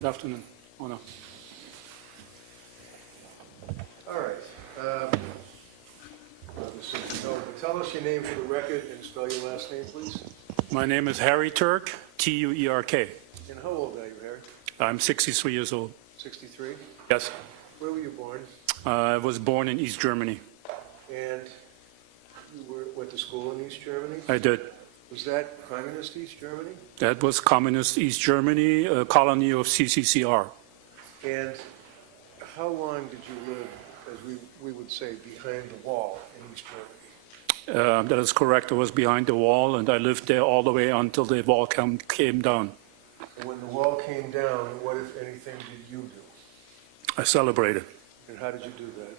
Good afternoon. Oh, no. All right. Tell us your name for the record and spell your last name, please. My name is Harry Tuerk, Tuerk. And how old are you, Harry? I'm 63 years old. 63? Yes. Where were you born? I was born in East Germany. And you went to school in East Germany? I did. Was that communist East Germany? That was communist East Germany, a colony of CCCR. And how long did you live, as we would say, behind the wall in East Germany? That is correct. I was behind the wall, and I lived there all the way until the wall came down. And when the wall came down, what, if anything, did you do? I celebrated. And how did you do that?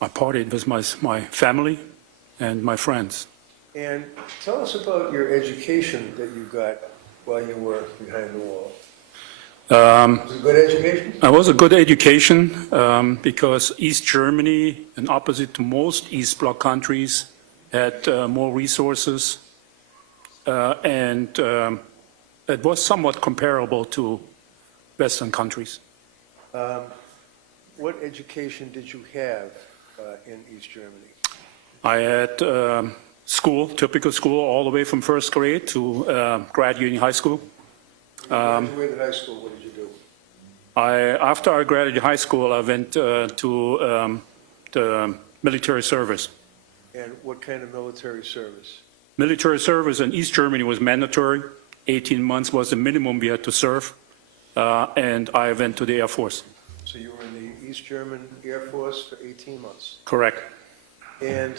I partied with my family and my friends. And tell us about your education that you got while you were behind the wall. Was it a good education? It was a good education because East Germany, in opposite to most East Bloc countries, had more resources, and it was somewhat comparable to Western countries. What education did you have in East Germany? I had school, typical school, all the way from first grade to graduating high school. When you graduated high school, what did you do? After I graduated high school, I went to the military service. And what kind of military service? Military service in East Germany was mandatory. 18 months was the minimum we had to serve, and I went to the Air Force. So you were in the East German Air Force for 18 months. Correct. And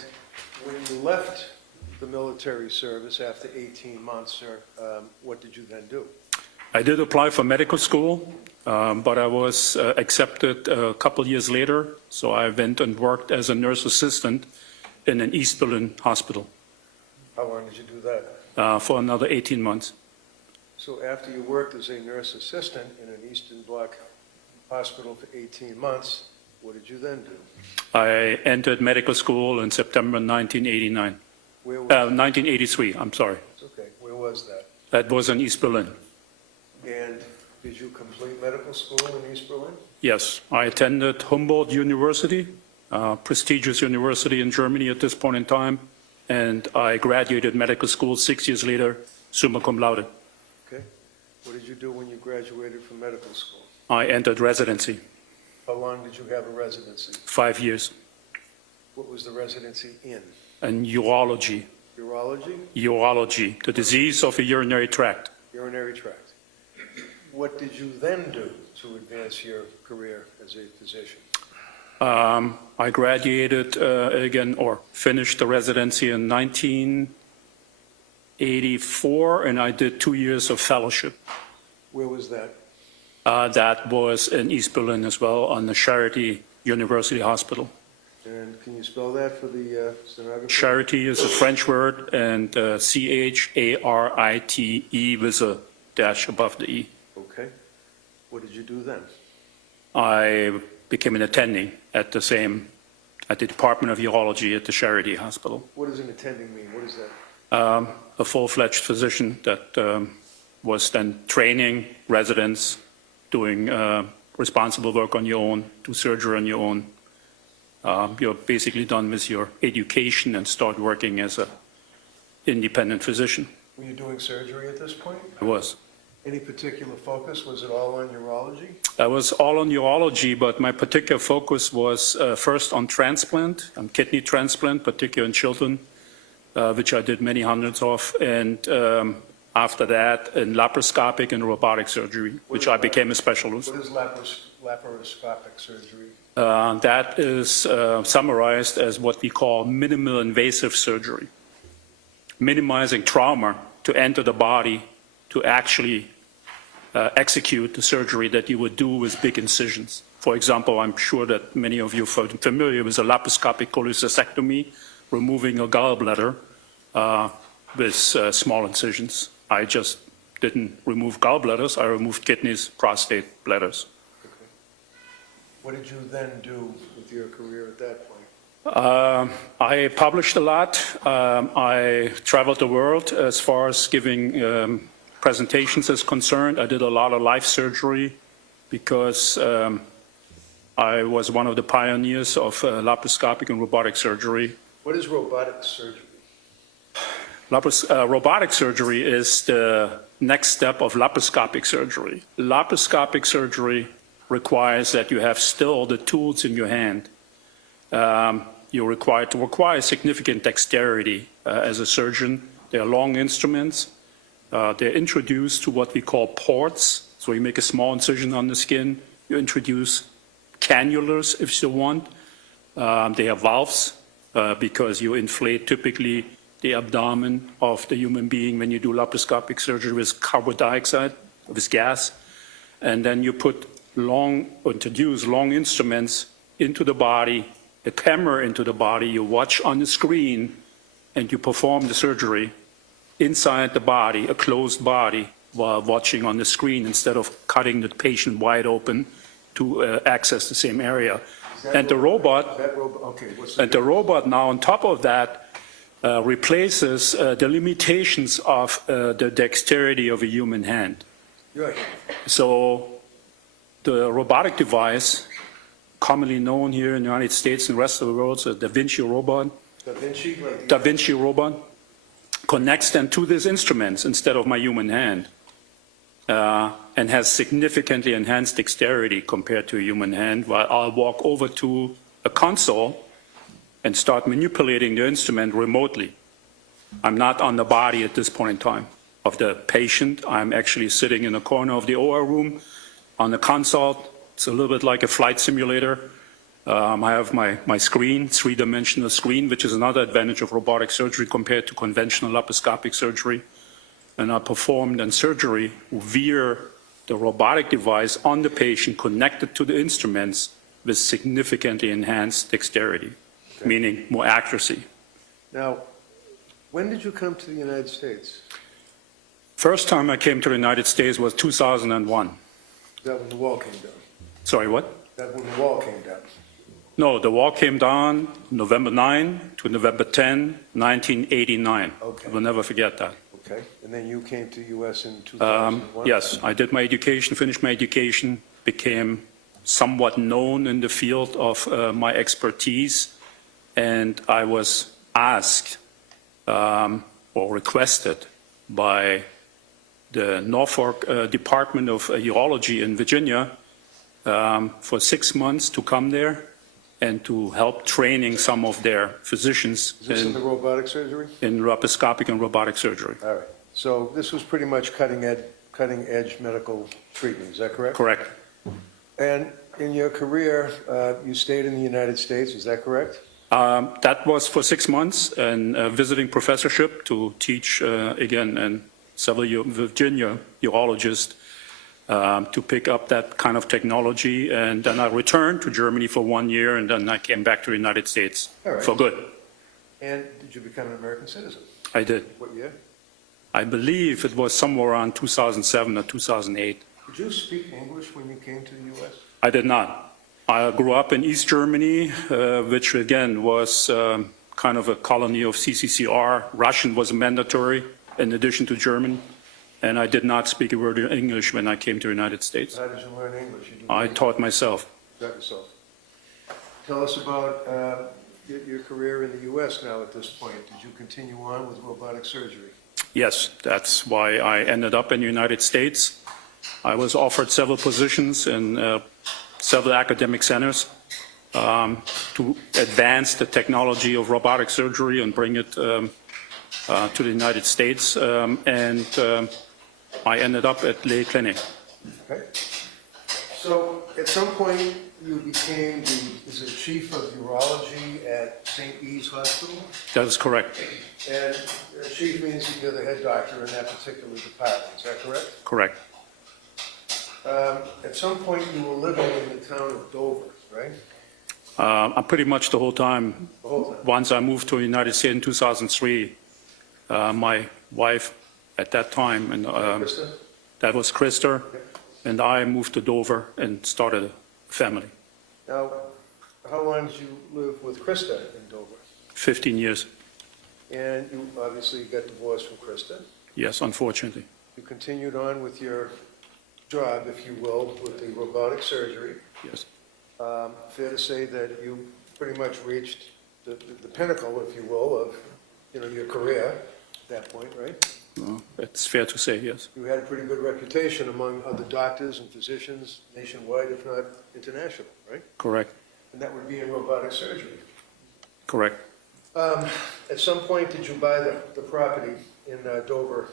when you left the military service after 18 months, what did you then do? I did apply for medical school, but I was accepted a couple years later, so I went and worked as a nurse assistant in an East Berlin hospital How long did you do that? for another 18 months. So after you worked as a nurse assistant in an Eastern Bloc hospital for 18 months, what did you then do? I entered medical school in September 1989. Where was 1983, I'm sorry. It's okay. Where was that? That was in East Berlin. And did you complete medical school in East Berlin? Yes, I attended Humboldt University, a prestigious university in Germany at this point in time, and I graduated medical school 6 years later, summa cum laude. Okay. What did you do when you graduated from medical school? I entered residency, How long did you have a residency? 5 years, What was the residency in? in urology. Urology? Urology, the disease of the urinary tract. Urinary tract. What did you then do to advance your career as a physician? I graduated again, or finished the residency in 1984, and I did 2 years of fellowship. Where was that? That was in East Berlin as well, on the Charité University Hospital. And can you spell that for the stenographer? Charité is a French word, and Charite with a dash above the E. Okay. What did you do then? I became an attending at the Department of Urology at the Charité Hospital. What does an attending mean? What is that? A full-fledged physician that was then training residents, doing responsible work on your own, do surgery on your own. You're basically done with your education and start working as an independent physician. Were you doing surgery at this point? I was. Any particular focus? Was it all on urology? I was all on urology, but my particular focus was first on transplant, on kidney transplant, particularly in children, which I did many hundreds of, and after that in laparoscopic and robotic surgery, which I became a specialist. What is laparoscopic surgery? That is summarized as what we call minimal invasive surgery, minimizing trauma to enter the body to actually execute the surgery that you would do with big incisions. For example, I'm sure that many of you are familiar with a laparoscopic cholecystectomy, removing a gallbladder with small incisions. I just didn't remove gallbladders, I removed kidneys, prostate, bladders. Okay. What did you then do with your career at that point? I published a lot. I traveled the world as far as giving presentations is concerned, I did a lot of life surgery because I was one of the pioneers of laparoscopic and robotic surgery. What is robotic surgery? Robotic surgery is the next step of laparoscopic surgery. Laparoscopic surgery requires that you have still the tools in your hand. You're required to require significant dexterity as a surgeon. They are long instruments. They're introduced to what we call ports. So you make a small incision on the skin. You introduce cannulas if you want. They have valves because you inflate typically the abdomen of the human being when you do laparoscopic surgery with carbon dioxide, with gas. And then you introduce long instruments into the body, a camera into the body, you watch on the screen, and you perform the surgery inside the body, a closed body, while watching on the screen instead of cutting the patient wide open to access the same area. And the robot now on top of that replaces the limitations of the dexterity of a human hand. Right. So the robotic device, commonly known here in the United States and the rest of the world, the Da Vinci robot, connects them to these instruments instead of my human hand, and has significantly enhanced dexterity compared to a human hand, while I'll walk over to a console and start manipulating the instrument remotely. I'm not on the body at this point in time of the patient. I'm actually sitting in a corner of the OR room on the console. It's a little bit like a flight simulator. I have my screen, three-dimensional screen, which is another advantage of robotic surgery compared to conventional laparoscopic surgery. And I performed then surgery via the robotic device on the patient connected to the instruments with significantly enhanced dexterity, meaning more accuracy. Now, when did you come to the United States? First time I came to the United States was 2001. Is that when the wall came down? Sorry, what? That when the wall came down? No, the wall came down November 9 to November 10, 1989. Okay. We'll never forget that. Okay, and then you came to the U.S. in 2001? Yes, I did my education, finished my education, became somewhat known in the field of my expertise, and I was asked or requested by the Norfolk Department of Urology in Virginia for 6 months to come there and to help training some of their physicians Is this in the robotic surgery? in laparoscopic and robotic surgery. All right, so this was pretty much cutting-edge medical treatment, is that correct? Correct. And in your career, you stayed in the United States, is that correct? That was for 6 months, and a visiting professorship to teach, again, and several Virginia urologists to pick up that kind of technology. And then I returned to Germany for 1 year, and then I came back to the United States for good. And did you become an American citizen? I did. What year? I believe it was somewhere around 2007 or 2008. Did you speak English when you came to the U.S.? I did not. I grew up in East Germany, which again was kind of a colony of CCCR. Russian was mandatory in addition to German, and I did not speak a word of English when I came to the United States. How did you learn English? I taught myself. Taught yourself. Tell us about your career in the U.S. now at this point. Did you continue on with robotic surgery? Yes, that's why I ended up in the United States. I was offered several positions in several academic centers to advance the technology of robotic surgery and bring it to the United States. And I ended up at Lay Clinic. Okay. So at some point you became the chief of urology at St. E's Hospital? That is correct. And chief means you're the head doctor in that particular department, is that correct? Correct. At some point you were living in the town of Dover, right? Pretty much the whole time. The whole time? Once I moved to the United States in 2003, my wife at that time, and Krista? that was Krista, Okay. and I moved to Dover and started a family. Now, how long did you live with Krista in Dover? 15 years. And you obviously got divorced from Krista. Yes, unfortunately. you continued on with your job, if you will, with the robotic surgery. Yes. Fair to say that you pretty much reached the pinnacle, if you will, of, your career at that point, right? It's fair to say, yes. You had a pretty good reputation among other doctors and physicians nationwide, if not international, right? Correct. And that would be in robotic surgery. Correct. At some point, did you buy the property in Dover?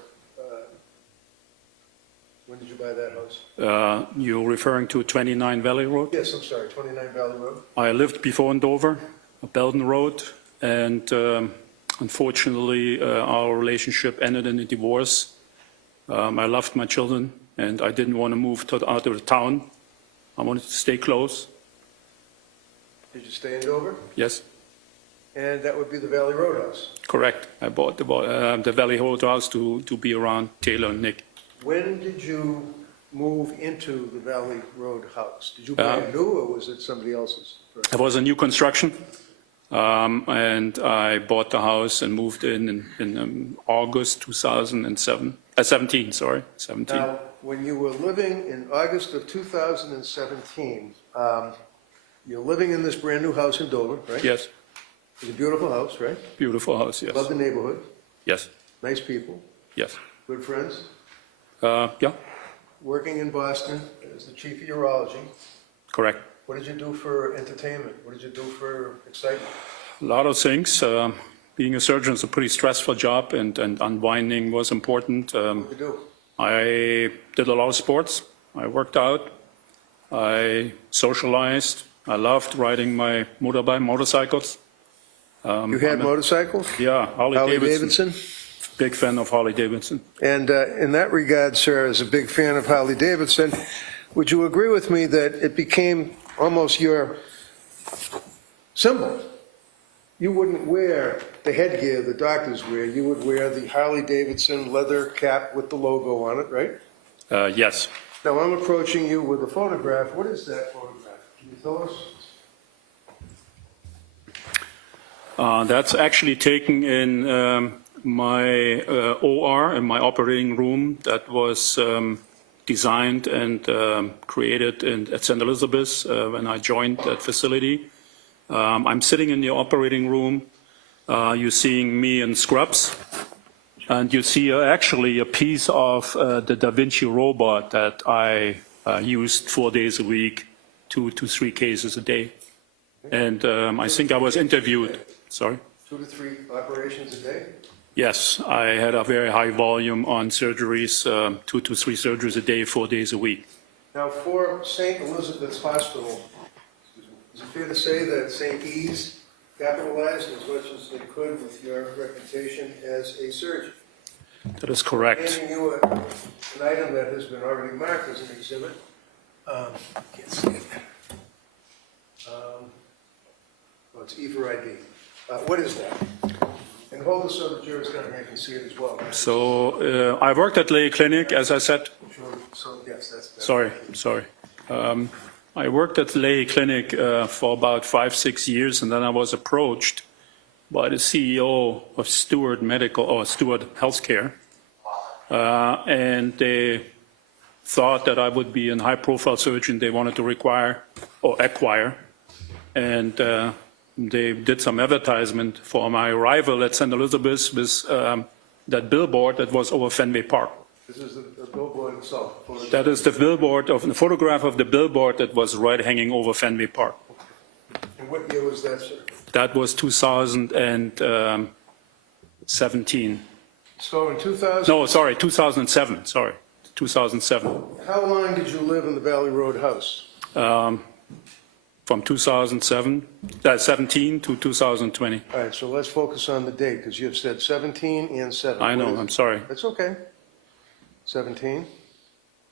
When did you buy that house? You're referring to 29 Valley Road? Yes, I'm sorry, 29 Valley Road. I lived before in Dover, Belden Road, and unfortunately, our relationship ended in a divorce. I loved my children, and I didn't want to move out of the town. I wanted to stay close. Did you stay in Dover? Yes, And that would be the Valley Road house. correct. I bought the Valley Road house to be around Taylor and Nick. When did you move into the Valley Road house? Did you buy it new, or was it somebody else's? It was a new construction, and I bought the house and moved in August 17, sorry, 17. Now, when you were living in August of 2017, you're living in this brand-new house in Dover, right? Yes, It's a beautiful house, right? beautiful house, yes. Love the neighborhood, Yes, nice people, yes. good friends. Yeah, Working in Boston as the chief of urology. correct. What did you do for entertainment? What did you do for excitement? A lot of things. Being a surgeon is a pretty stressful job, and unwinding was important. What did you do? I did a lot of sports. I worked out. I socialized. I loved riding my motorcycles. You had motorcycles? Yeah, Harley Davidson. Davidson? Big fan of Harley Davidson. And in that regard, sir, as a big fan of Harley Davidson, would you agree with me that it became almost your symbol? You wouldn't wear the headgear the doctors wear. You would wear the Harley Davidson leather cap with the logo on it, right? Yes. Now, I'm approaching you with a photograph. What is that photograph? Can you tell us? That's actually taken in my OR, in my operating room, that was designed and created at St. Elizabeth's when I joined that facility. I'm sitting in the operating room. You're seeing me in scrubs. And you see actually a piece of the Da Vinci robot that I used 4 days a week, 2 to 3 cases a day. And I think I was interviewed. Sorry? 2 to 3 operations a day? Yes, I had a very high volume on surgeries, 2 to 3 surgeries a day, 4 days a week. Now, for St. Elizabeth's Hospital, is it fair to say that St. E's capitalized as much as they could with your reputation as a surgeon? That is correct. Handing you an item that has been already marked as an exhibit. Can't see it. Well, it's E for ID. What is that? And hold it so the jury's down here can see it as well. So I worked at Lay Clinic, as I said. Sure. So, yes, that's. Sorry. I worked at Lay Clinic for about 5-6 years, and then I was approached by the CEO of Stewart Healthcare, and they thought that I would be a high-profile surgeon they wanted to acquire, and they did some advertisement for my arrival at St. Elizabeth's with that billboard that was over Fenway Park. This is the billboard itself. That is the photograph of the billboard that was right hanging over Fenway Park. And what year was that, sir? That was 2017. So in 2000. No, sorry, 2007. Sorry, 2007. How long did you live in the Valley Road house? From 17 to 2020. All right, so let's focus on the date, because you've said 17 and 7. I know, I'm sorry. That's okay. 17?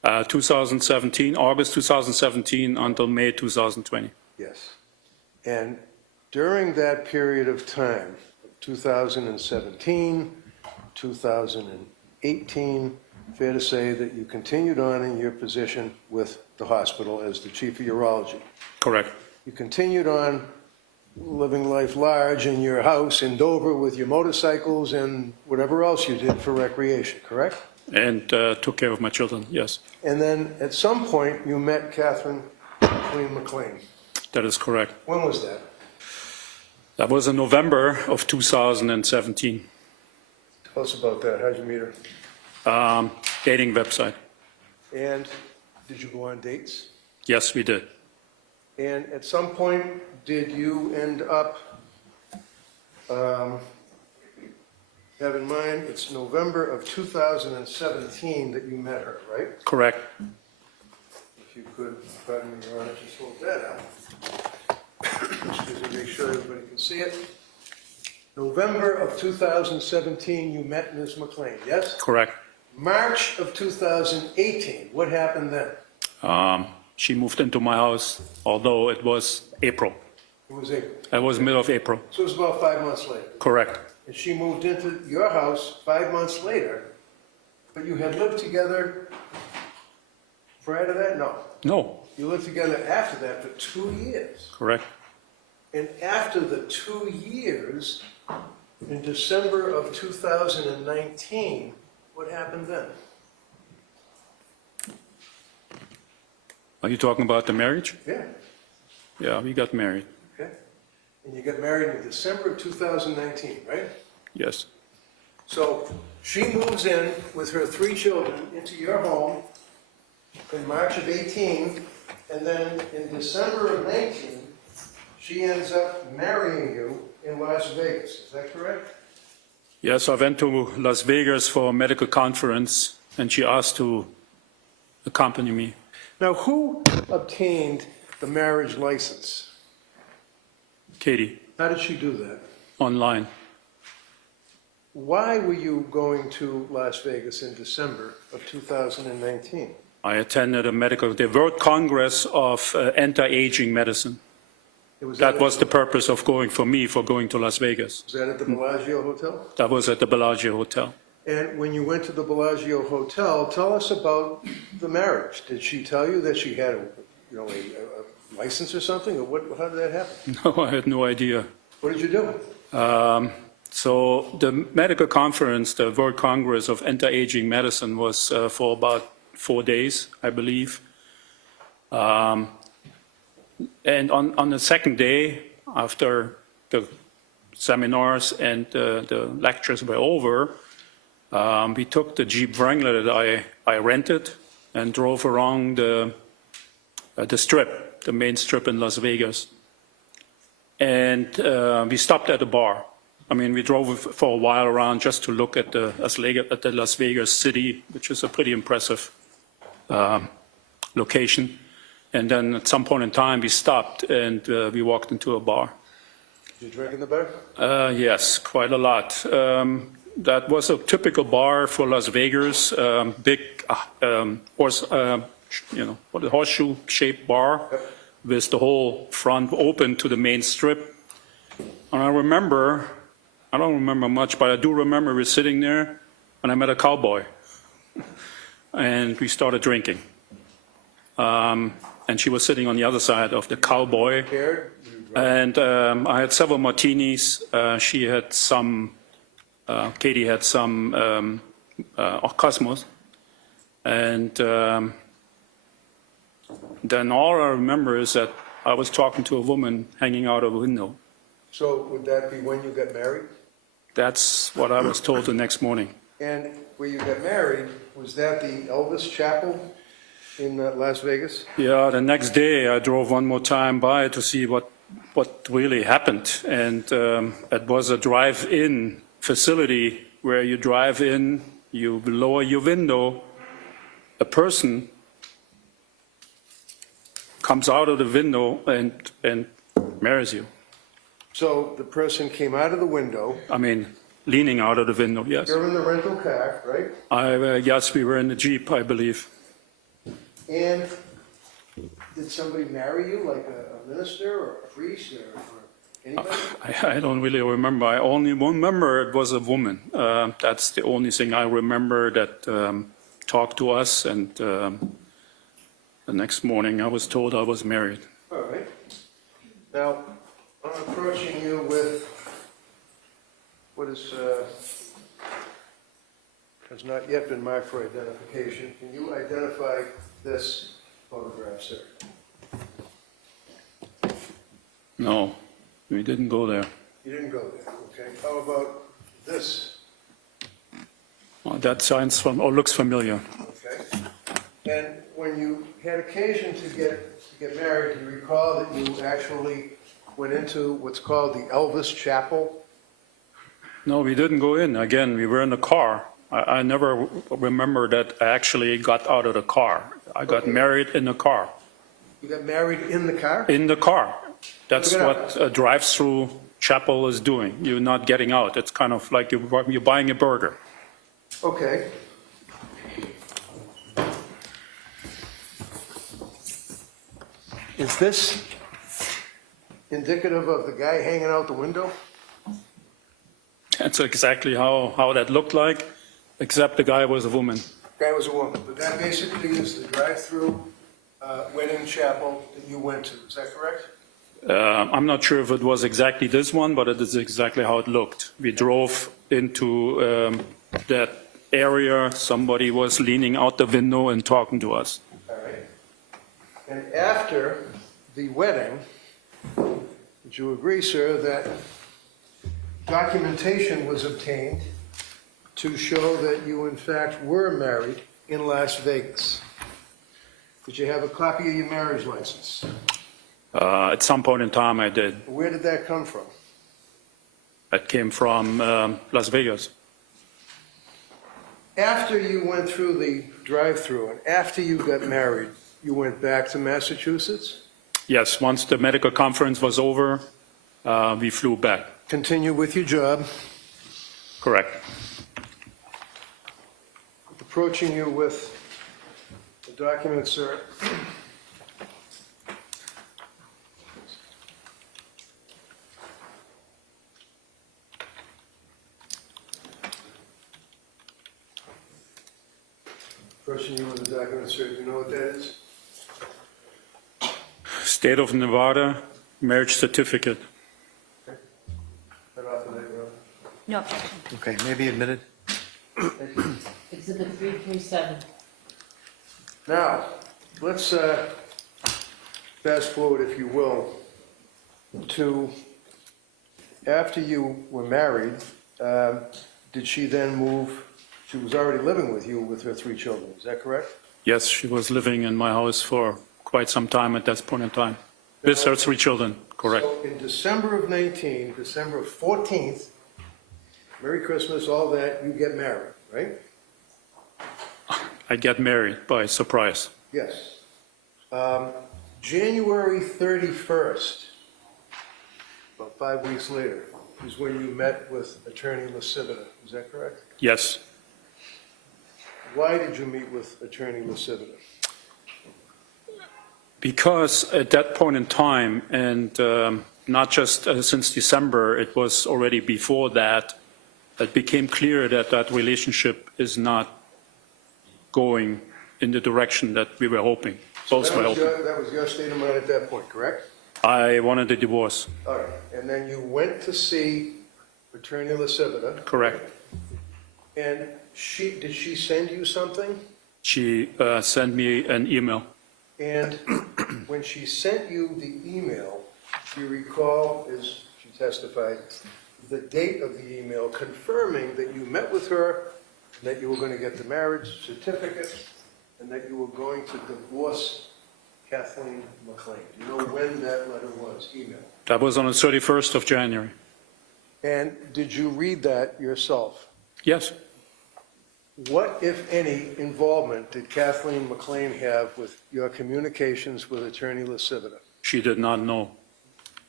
2017, August 2017 until May 2020. Yes. And during that period of time, 2017, 2018, fair to say that you continued on in your position with the hospital as the chief of urology. Correct. You continued on living life large in your house in Dover with your motorcycles and whatever else you did for recreation, correct? and took care of my children, yes. And then at some point, you met Catherine McLean. That is correct. When was that? That was in November of 2017. Tell us about that. How'd you meet her? Dating website. And did you go on dates? Yes, we did. And at some point, did you end up, have in mind, it's November of 2017 that you met her, right? Correct. If you could, pardon me, Your Honor, just hold that out. Excuse me, make sure everybody can see it. November of 2017, you met Ms. McLean, yes? Correct. March of 2018, what happened then? She moved into my house, although it was April. It was April. It was middle of April. So it was about 5 months later. Correct. And she moved into your house 5 months later, but you had lived together prior to that? No. No. You lived together after that for 2 years. Correct. And after the 2 years, in December of 2019, what happened then? Are you talking about the marriage? Yeah, Yeah, we got married. okay. And you got married in December of 2019, right? Yes. So she moves in with her 3 children into your home in March of 18, and then in December of 19, she ends up marrying you in Las Vegas. Is that correct? Yes, I went to Las Vegas for a medical conference, and she asked to accompany me. Now, who obtained the marriage license? Katie, How did she do that? online. Why were you going to Las Vegas in December of 2019? I attended the World Congress of Anti-Aging Medicine. That was the purpose of going to Las Vegas. Was that at the Bellagio Hotel? That was at the Bellagio Hotel. And when you went to the Bellagio Hotel, tell us about the marriage. Did she tell you that she had a license or something, or how did that happen? No, I had no idea. What did you do? So the medical conference, the World Congress of Anti-Aging Medicine, was for about 4 days, I believe. And on the second day, after the seminars and the lectures were over, we took the Jeep Wrangler that I rented and drove around the strip, the main strip in Las Vegas. And we stopped at a bar. I mean, we drove for a while around just to look at the Las Vegas city, which is a pretty impressive location. And then at some point in time, we stopped and we walked into a bar. Did you drink in the bar? Yes, quite a lot. That was a typical bar for Las Vegas, big horseshoe-shaped bar with the whole front open to the main strip. And I don't remember much, but I do remember we were sitting there and I met a cowboy and we started drinking. And she was sitting on the other side of the cowboy. And I had several martinis. She had some, Katie had some Cosmos. And then all I remember is that I was talking to a woman hanging out of a window. So would that be when you got married? That's what I was told the next morning. And where you got married, was that the Elvis Chapel in Las Vegas? Yeah, the next day I drove one more time by to see what really happened. And it was a drive-in facility where you drive in, you lower your window, a person comes out of the window and marries you. So the person came out of the window. I mean, leaning out of the window, yes. You're in the rental car, right? Yes, we were in the Jeep, I believe. And did somebody marry you, like a minister or a priest or anybody? I don't really remember. I only remember it was a woman. That's the only thing I remember that talked to us. And the next morning I was told I was married. All right. Now, I'm approaching you with what is has not yet been marked for identification. Can you identify this photograph, sir? No, we didn't go there. You didn't go there, okay. How about this? Oh, that sounds looks familiar. Okay. And when you had occasion to get married, do you recall that you actually went into what's called the Elvis Chapel? No, we didn't go in. Again, we were in the car. I never remember that I actually got out of the car. I got married in the car. You got married in the car? In the car. That's Look it what a drive-through chapel is doing. You're not getting out. It's kind of like you're buying a burger. Okay. Is this indicative of the guy hanging out the window? That's exactly how that looked like, except the guy was a woman. Guy was a woman, but that basically is the drive-through wedding chapel that you went to, is that correct? I'm not sure if it was exactly this one, but it is exactly how it looked. We drove into that area. Somebody was leaning out the window and talking to us. All right. And after the wedding, would you agree, sir, that documentation was obtained to show that you in fact were married in Las Vegas? Did you have a copy of your marriage license? At some point in time, I did. Where did that come from? That came from Las Vegas. After you went through the drive-through and after you got married, you went back to Massachusetts? Yes, once the medical conference was over, we flew back. Continue with your job. Correct. Approaching you with the document, sir. Approaching you with the document, sir. Do you know what that is? State of Nevada, marriage certificate. Right off of that, Rob. No objection. Okay, maybe admitted. Exhibit 337. Now, let's fast forward, if you will, to after you were married, did she then move? She was already living with you with her 3 children, is that correct? Yes, she was living in my house for quite some time at that point in time. With her 3 children, correct. So in December of 19, December 14th, Merry Christmas, all that, you get married, right? I get married by surprise. Yes. January 31st, about 5 weeks later, is when you met with Attorney Lascivita, is that correct? Yes. Why did you meet with Attorney Lascivita? Because at that point in time, and not just since December, it was already before that, it became clear that that relationship is not going in the direction that we were hoping. Both were hoping. That was your state of mind at that point, correct? I wanted a divorce. All right, and then you went to see Attorney Lascivita. Correct. And did she send you something? She sent me an email. And when she sent you the email, do you recall, as she testified, the date of the email confirming that you met with her, that you were going to get the marriage certificate, and that you were going to divorce Kathleen McLean? Do you know when that letter was, email? That was on the 31st of January. And did you read that yourself? Yes. What, if any, involvement did Kathleen McLean have with your communications with Attorney Lascivita? She did not know.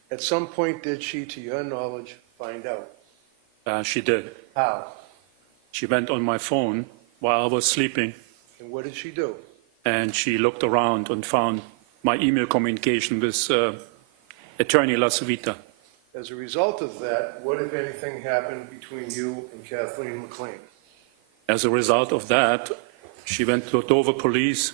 At some point, did she, to your knowledge, find out? She did. How? She went on my phone while I was sleeping, And what did she do? and she looked around and found my email communication with Attorney Lascivita. As a result of that, what, if anything, happened between you and Kathleen McLean? As a result of that, she went to Dover Police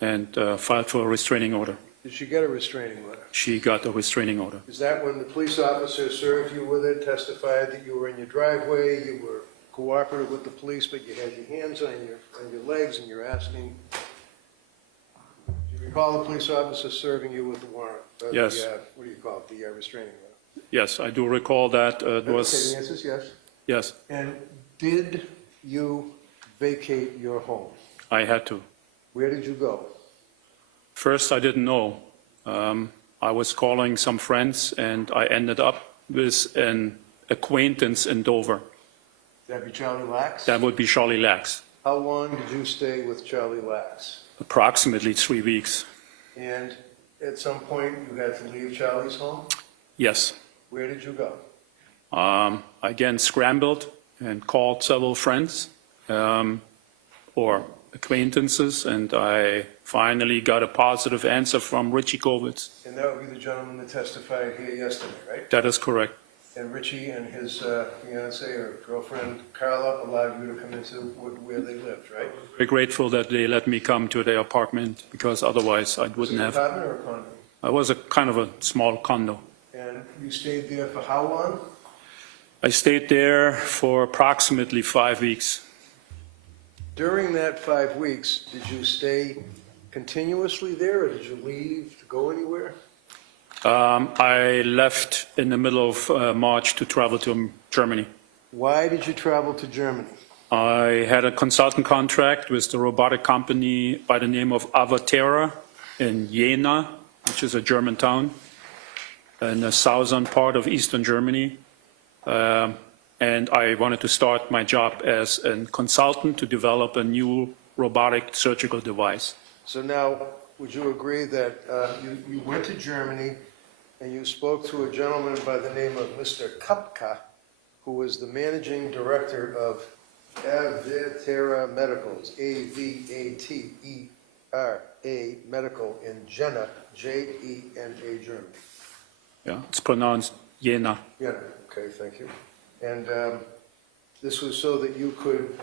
and filed for a restraining order. Did she get a restraining order? She got a restraining order. Is that when the police officer served you with it, testified that you were in your driveway, you were cooperative with the police, but you had your hands on your legs and you're asking, do you recall the police officer serving you with the warrant? Yes. What do you call it, the restraining order? Yes, I do recall that. It Okay, the was, answer is yes. yes, And did you vacate your home? I had to. Where did you go? First, I didn't know. I was calling some friends, and I ended up with an acquaintance in Dover. That'd be Charlie Lax? That would be Charlie Lax. How long did you stay with Charlie Lax? Approximately 3 weeks. And at some point, you had to leave Charlie's home? Yes. Where did you go? I again scrambled and called several friends or acquaintances, and I finally got a positive answer from Richie Kovitz. And that would be the gentleman that testified here yesterday, right? That is correct. And Richie and his fiancee or girlfriend Carla allowed you to come into where they lived, right? Very grateful that they let me come to their apartment, because otherwise I Was it wouldn't an have. apartment or a condo? I was a kind of a small condo. And you stayed there for how long? I stayed there for approximately 5 weeks. During that 5 weeks, did you stay continuously there, or did you leave to go anywhere? I left in the middle of March to travel to Germany. Why did you travel to Germany? I had a consultant contract with the robotic company by the name of Avatera in Jena, which is a German town in the southern part of eastern Germany. And I wanted to start my job as a consultant to develop a new robotic surgical device. So now, would you agree that you went to Germany and you spoke to a gentleman by the name of Mr. Kupka, who was the managing director of Avatera Medicals, A-V-A-T-E-R-A Medical in Jena, J-E-N-A, Germany? Yeah, it's pronounced Jena. Yeah, okay, thank you. And this was so that you could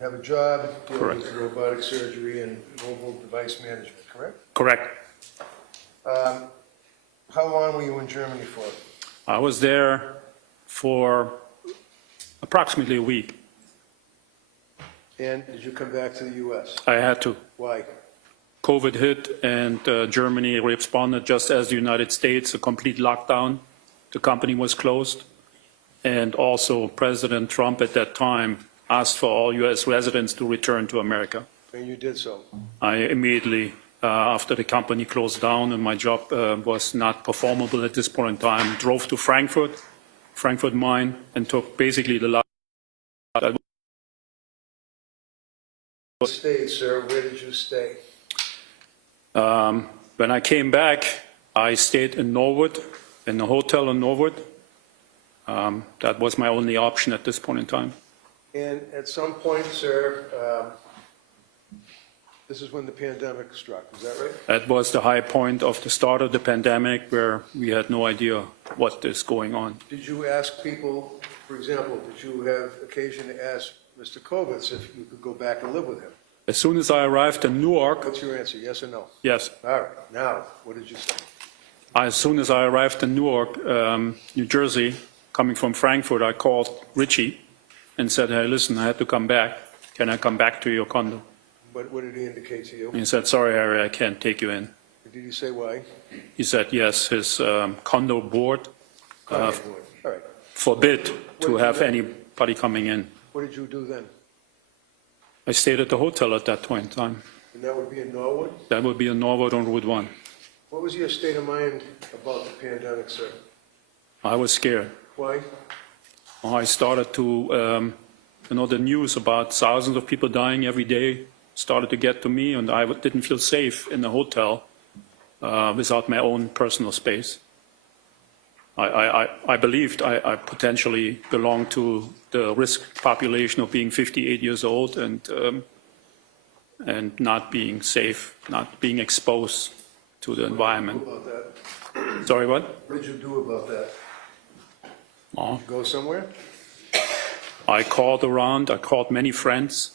have a job dealing with robotic surgery and mobile device management, correct? Correct. How long were you in Germany for? I was there for approximately a week. And did you come back to the U.S.? I had to. Why? COVID hit, and Germany responded just as the United States, a complete lockdown. The company was closed. And also President Trump at that time asked for all U.S. residents to return to America. And you did so. I immediately, after the company closed down and my job was not performable at this point in time, drove to Frankfurt, Main, and took basically the last. Stayed, sir. Where did you stay? When I came back, I stayed in Norwood, in a hotel in Norwood. That was my only option at this point in time. And at some point, sir, this is when the pandemic struck, is that right? That was the high point of the start of the pandemic, where we had no idea what is going on. Did you ask people, for example, did you have occasion to ask Mr. Kovitz if you could go back and live with him? As soon as I arrived in Newark, What's your answer, yes or no? yes, All right, now, what did you say? as soon as I arrived in Newark, New Jersey, coming from Frankfurt, I called Richie and said, hey, listen, I had to come back. Can I come back to your condo? What did he indicate to you? And he said, sorry, Harry, I can't take you in. Did he say why? He said, yes, his condo board All right, forbid to have anybody coming in. what did you do then? I stayed at the hotel at that point in time. And that would be in Norwood? That would be in Norwood on Route 1. What was your state of mind about the pandemic, sir? I was scared. Why? I started to, the news about thousands of people dying every day started to get to me, and I didn't feel safe in the hotel without my own personal space. I believed I potentially belonged to the risk population of being 58 years old and not being safe, not being exposed to the environment. What did you do about that? Sorry, what? What did you do about that? Oh, Go somewhere? I called around, I called many friends.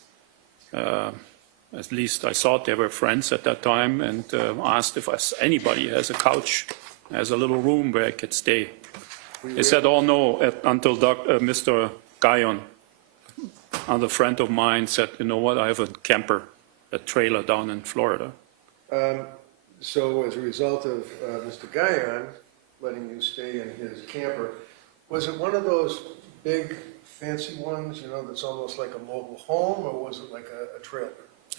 At least I thought they were friends at that time, and asked if anybody has a couch, has a little room where I could stay. They said, oh no, until Mr. Guyon Another friend of mine said, you know what, I have a camper, a trailer down in Florida. So as a result of Mr. Guyon letting you stay in his camper, was it one of those big fancy ones, you know, that's almost like a mobile home, or was it like a trailer?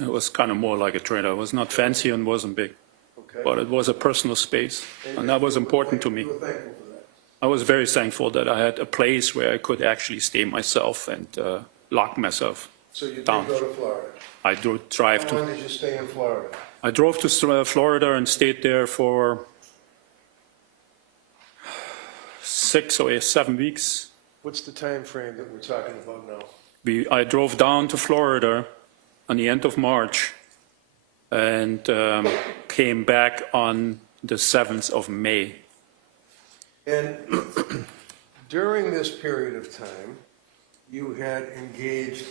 It was kind of more like a trailer. It was not fancy and wasn't big, Okay. but it was a personal space, and that was important to me. You were thankful for that. I was very thankful that I had a place where I could actually stay myself and lock myself So you did down. go to Florida. I drive How long to. did you stay in Florida? I drove to Florida and stayed there for 6 or 7 weeks. What's the time frame that we're talking about now? I drove down to Florida on the end of March and came back on the 7th of May. And during this period of time, you had engaged,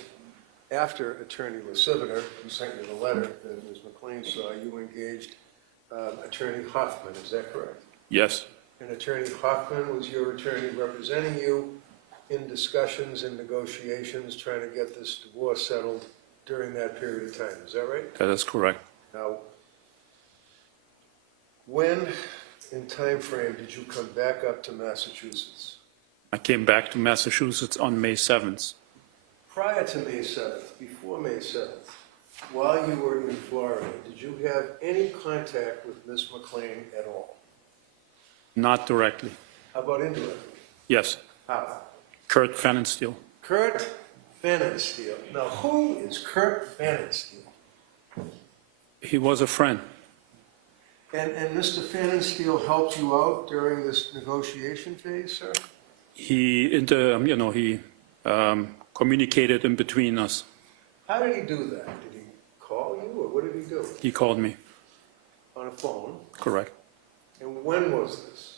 after Attorney Lasiviter, who sent you the letter that Ms. McLean saw, you engaged Attorney Hoffman, is that correct? Yes, And Attorney Hoffman was your attorney representing you in discussions and negotiations, trying to get this divorce settled during that period of time, is that right? that is correct. Now, when in time frame did you come back up to Massachusetts? I came back to Massachusetts on May 7th. Prior to May 7th, before May 7th, while you were in Florida, did you have any contact with Ms. McLean at all? Not directly. How about indirectly? Yes, How? Kurt Pfannenstiel. Kurt Pfannenstiel. Now, who is Kurt Pfannenstiel? He was a friend. And Mr. Pfannenstiel helped you out during this negotiation phase, sir? He, communicated in between us. How did he do that? Did he call you, or what did he do? He called me, On a phone? correct. And when was this?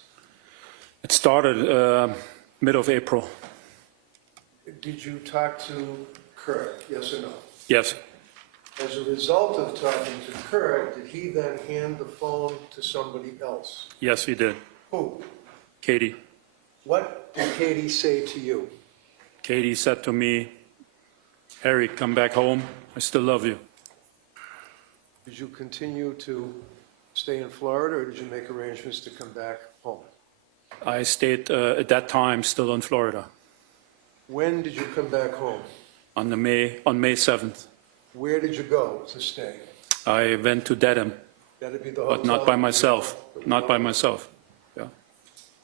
It started mid of April. Did you talk to Kurt, yes or no? Yes, As a result of talking to Kurt, did he then hand the phone to somebody else? yes, he did. Who? Katie. What did Katie say to you? Katie said to me, Harry, come back home. I still love you. Did you continue to stay in Florida, or did you make arrangements to come back home? I stayed at that time still in Florida When did you come back home? on May 7th. Where did you go to stay? I went to Dedham, That'd be the hotel. but not by that we- myself. Not by myself. Yeah,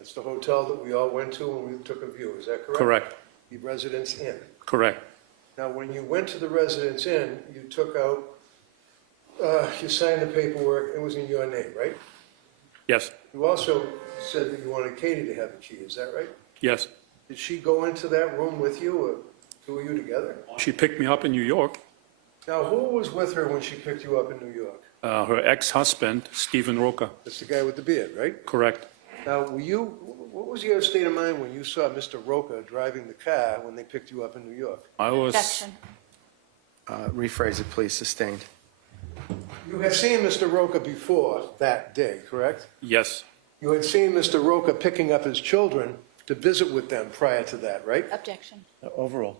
It's the hotel that we all went to when we took a view, is that correct? correct, The Residence Inn. correct. Now, when you went to the Residence Inn, you took out, you signed the paperwork, it was in your name, right? Yes, You also said that you wanted Katie to have the key, is that right? yes. Did she go into that room with you, or two of you together? She picked me up in New York. Now, who was with her when she picked you up in New York? Her ex-husband, Stephen Roca, That's the guy with the beard, right? correct. Now, what was your state of mind when you saw Mr. Roca driving the car when they picked you up in New York? I was, Objection. Rephrase it, please, sustained. You had seen Mr. Roca before that day, correct? yes, You had seen Mr. Roca picking up his children to visit with them prior to that, right? Objection. Overall.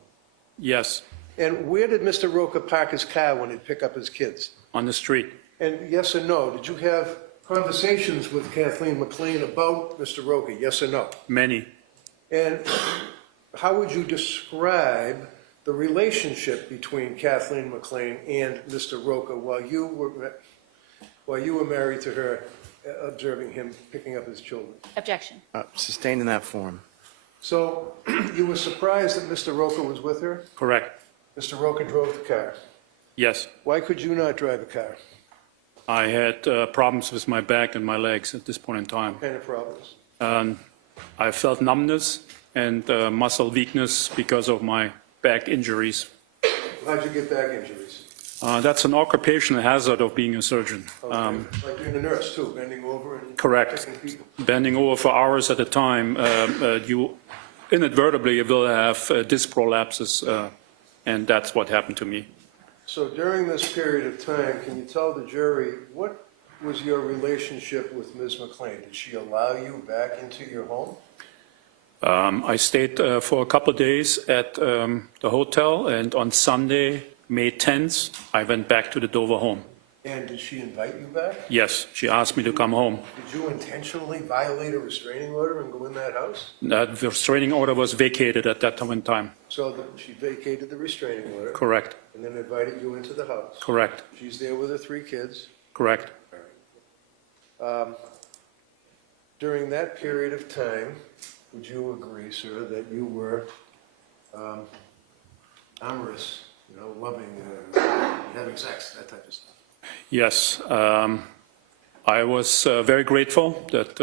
yes, And where did Mr. Roca park his car when he'd pick up his kids? on the street. And yes or no, did you have conversations with Kathleen McLean about Mr. Roca, yes or no? Many. And how would you describe the relationship between Kathleen McLean and Mr. Roca while you were married to her, observing him picking up his children? Objection. Sustained in that form. So you were surprised that Mr. Roca was with her? Correct. Mr. Roca drove the car. Yes. Why could you not drive a car? I had problems with my back and my legs at this point in time. What kind of problems? I felt numbness and muscle weakness because of my back injuries. How'd you get back injuries? That's an occupational hazard of being a surgeon. Okay. Like being a nurse too, bending over and Correct. picking people. Bending over for hours at a time, you inadvertently will have disc prolapses, and that's what happened to me. So during this period of time, can you tell the jury, what was your relationship with Ms. McLean? Did she allow you back into your home? I stayed for a couple of days at the hotel, and on Sunday, May 10th, I went back to the Dover home. And did she invite you back? Yes, she asked me to come home. Did you intentionally violate a restraining order and go in that house? The restraining order was vacated at that time in time. So she vacated the restraining order Correct, and then invited you into the house. correct, She's there with her 3 kids. correct. During that period of time, would you agree, sir, that you were amorous, loving, having sex, that type of stuff? Yes, I was very grateful that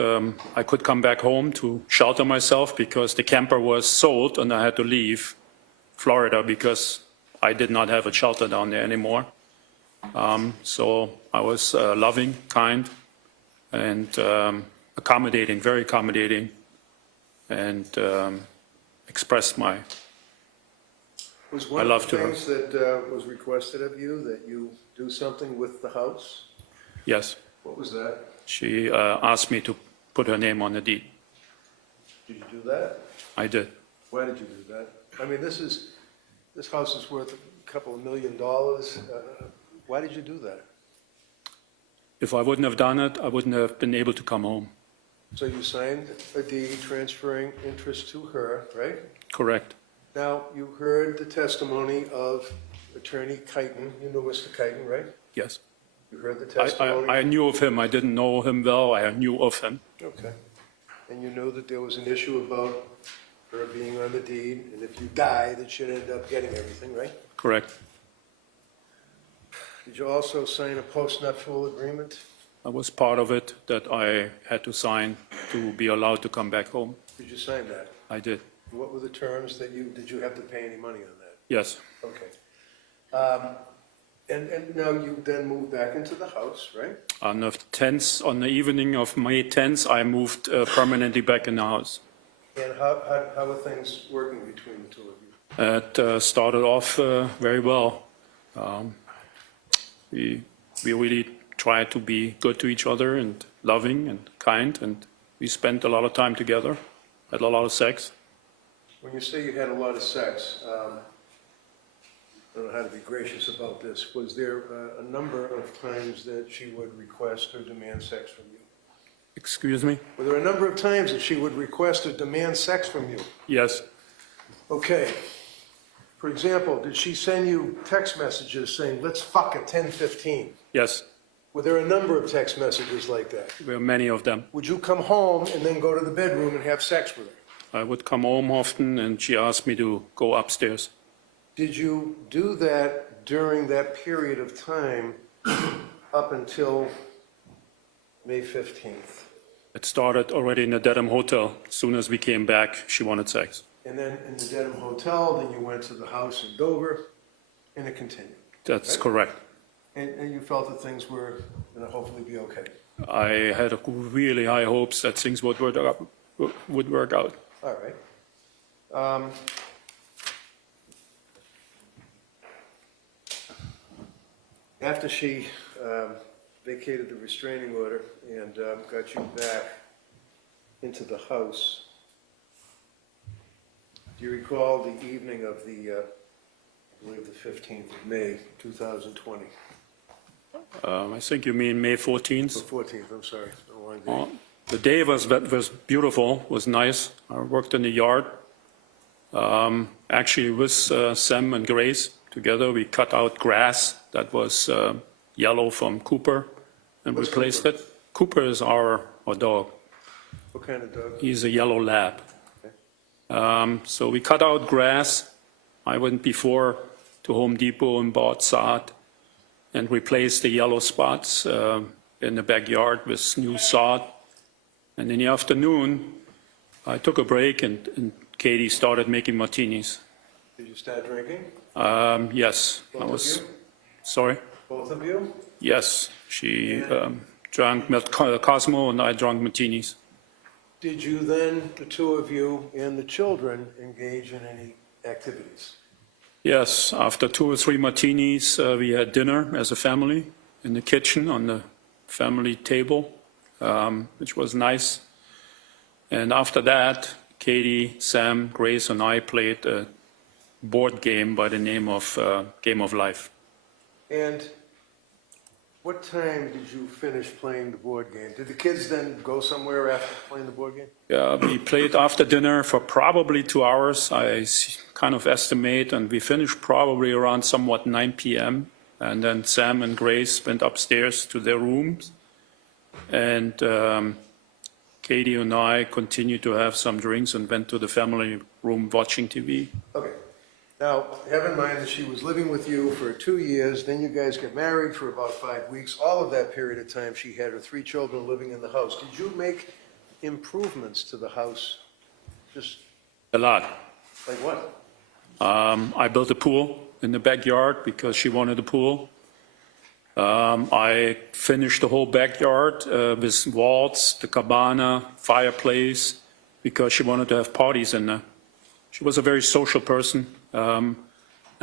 I could come back home to shelter myself because the camper was sold and I had to leave Florida because I did not have a shelter down there anymore. So I was loving, kind, and accommodating, very accommodating, and expressed my Was one I of love the to her. things that was requested of you that you do something with the house? yes. What was that? She asked me to put her name on the deed. Did you do that? I did. Why did you do that? I mean, this house is worth a couple of $1 million. Why did you do that? If I wouldn't have done it, I wouldn't have been able to come home. So you signed a deed transferring interest to her, right? Correct. Now, you heard the testimony of Attorney Kighton. You know Mr. Kighton, right? Yes. You heard the testimony? I knew of him. I didn't know him well. I knew of him. Okay. And you know that there was an issue about her being on the deed, and if you die, that she'd end up getting everything, right? Correct. Did you also sign a postnuptial agreement? I was part of it that I had to sign to be allowed to come back home. Did you sign that? I did. What were the terms that did you have to pay any money on that? Yes. Okay. And now you then moved back into the house, right? On the evening of May 10th, I moved permanently back in the house. And how are things working between the two of you? It started off very well. We really tried to be good to each other and loving and kind, and we spent a lot of time together, had a lot of sex. When you say you had a lot of sex, I don't know how to be gracious about this. Was there a number of times that she would request or demand sex from you? Excuse me? Were there a number of times that she would request or demand sex from you? Yes. Okay. For example, did she send you text messages saying, let's fuck at 10:15? Yes. Were there a number of text messages like that? There were many of them. Would you come home and then go to the bedroom and have sex with her? I would come home often, and she asked me to go upstairs. Did you do that during that period of time up until May 15th? It started already in the Dedham Hotel. As soon as we came back, she wanted sex. And then in the Dedham Hotel, then you went to the house in Dover, and it continued. That's Right. correct. And you felt that things were going to hopefully be okay. I had really high hopes that things would work out. All right. After she vacated the restraining order and got you back into the house, do you recall the evening of I believe the 15th of May, 2020? I think you mean May 14th. The 14th, I'm sorry. It's been a long day. Oh, the day was beautiful, was nice. I worked in the yard. Actually, with Sam and Grace together, we cut out grass that was yellow from Cooper and What's replaced Cooper? it. Cooper is our dog. What kind of dog? He's a yellow lab. So we cut out grass. I went before to Home Depot and bought sod and replaced the yellow spots in the backyard with new sod. And in the afternoon, I took a break and Katie started making martinis. Did you start drinking? Yes, I Both was. of you? Sorry? Both of you? Yes, she drank Cosmo and I drank martinis. Did you then, the two of you and the children, engage in any activities? Yes, after 2 or 3 martinis, we had dinner as a family in the kitchen on the family table, which was nice. And after that, Katie, Sam, Grace, and I played a board game by the name of Game of Life. And what time did you finish playing the board game? Did the kids then go somewhere after playing the board game? We played after dinner for probably 2 hours, kind of estimate, and we finished probably around somewhat 9 p.m. And then Sam and Grace went upstairs to their rooms, and Katie and I continued to have some drinks and went to the family room watching TV. Okay. Now, have in mind that she was living with you for 2 years, then you guys got married for about 5 weeks. All of that period of time, she had her 3 children living in the house. Did you make improvements to the house? Just A lot. like what? I built a pool in the backyard because she wanted a pool. I finished the whole backyard with walls, the cabana, fireplace, because she wanted to have parties in there. She was a very social person, and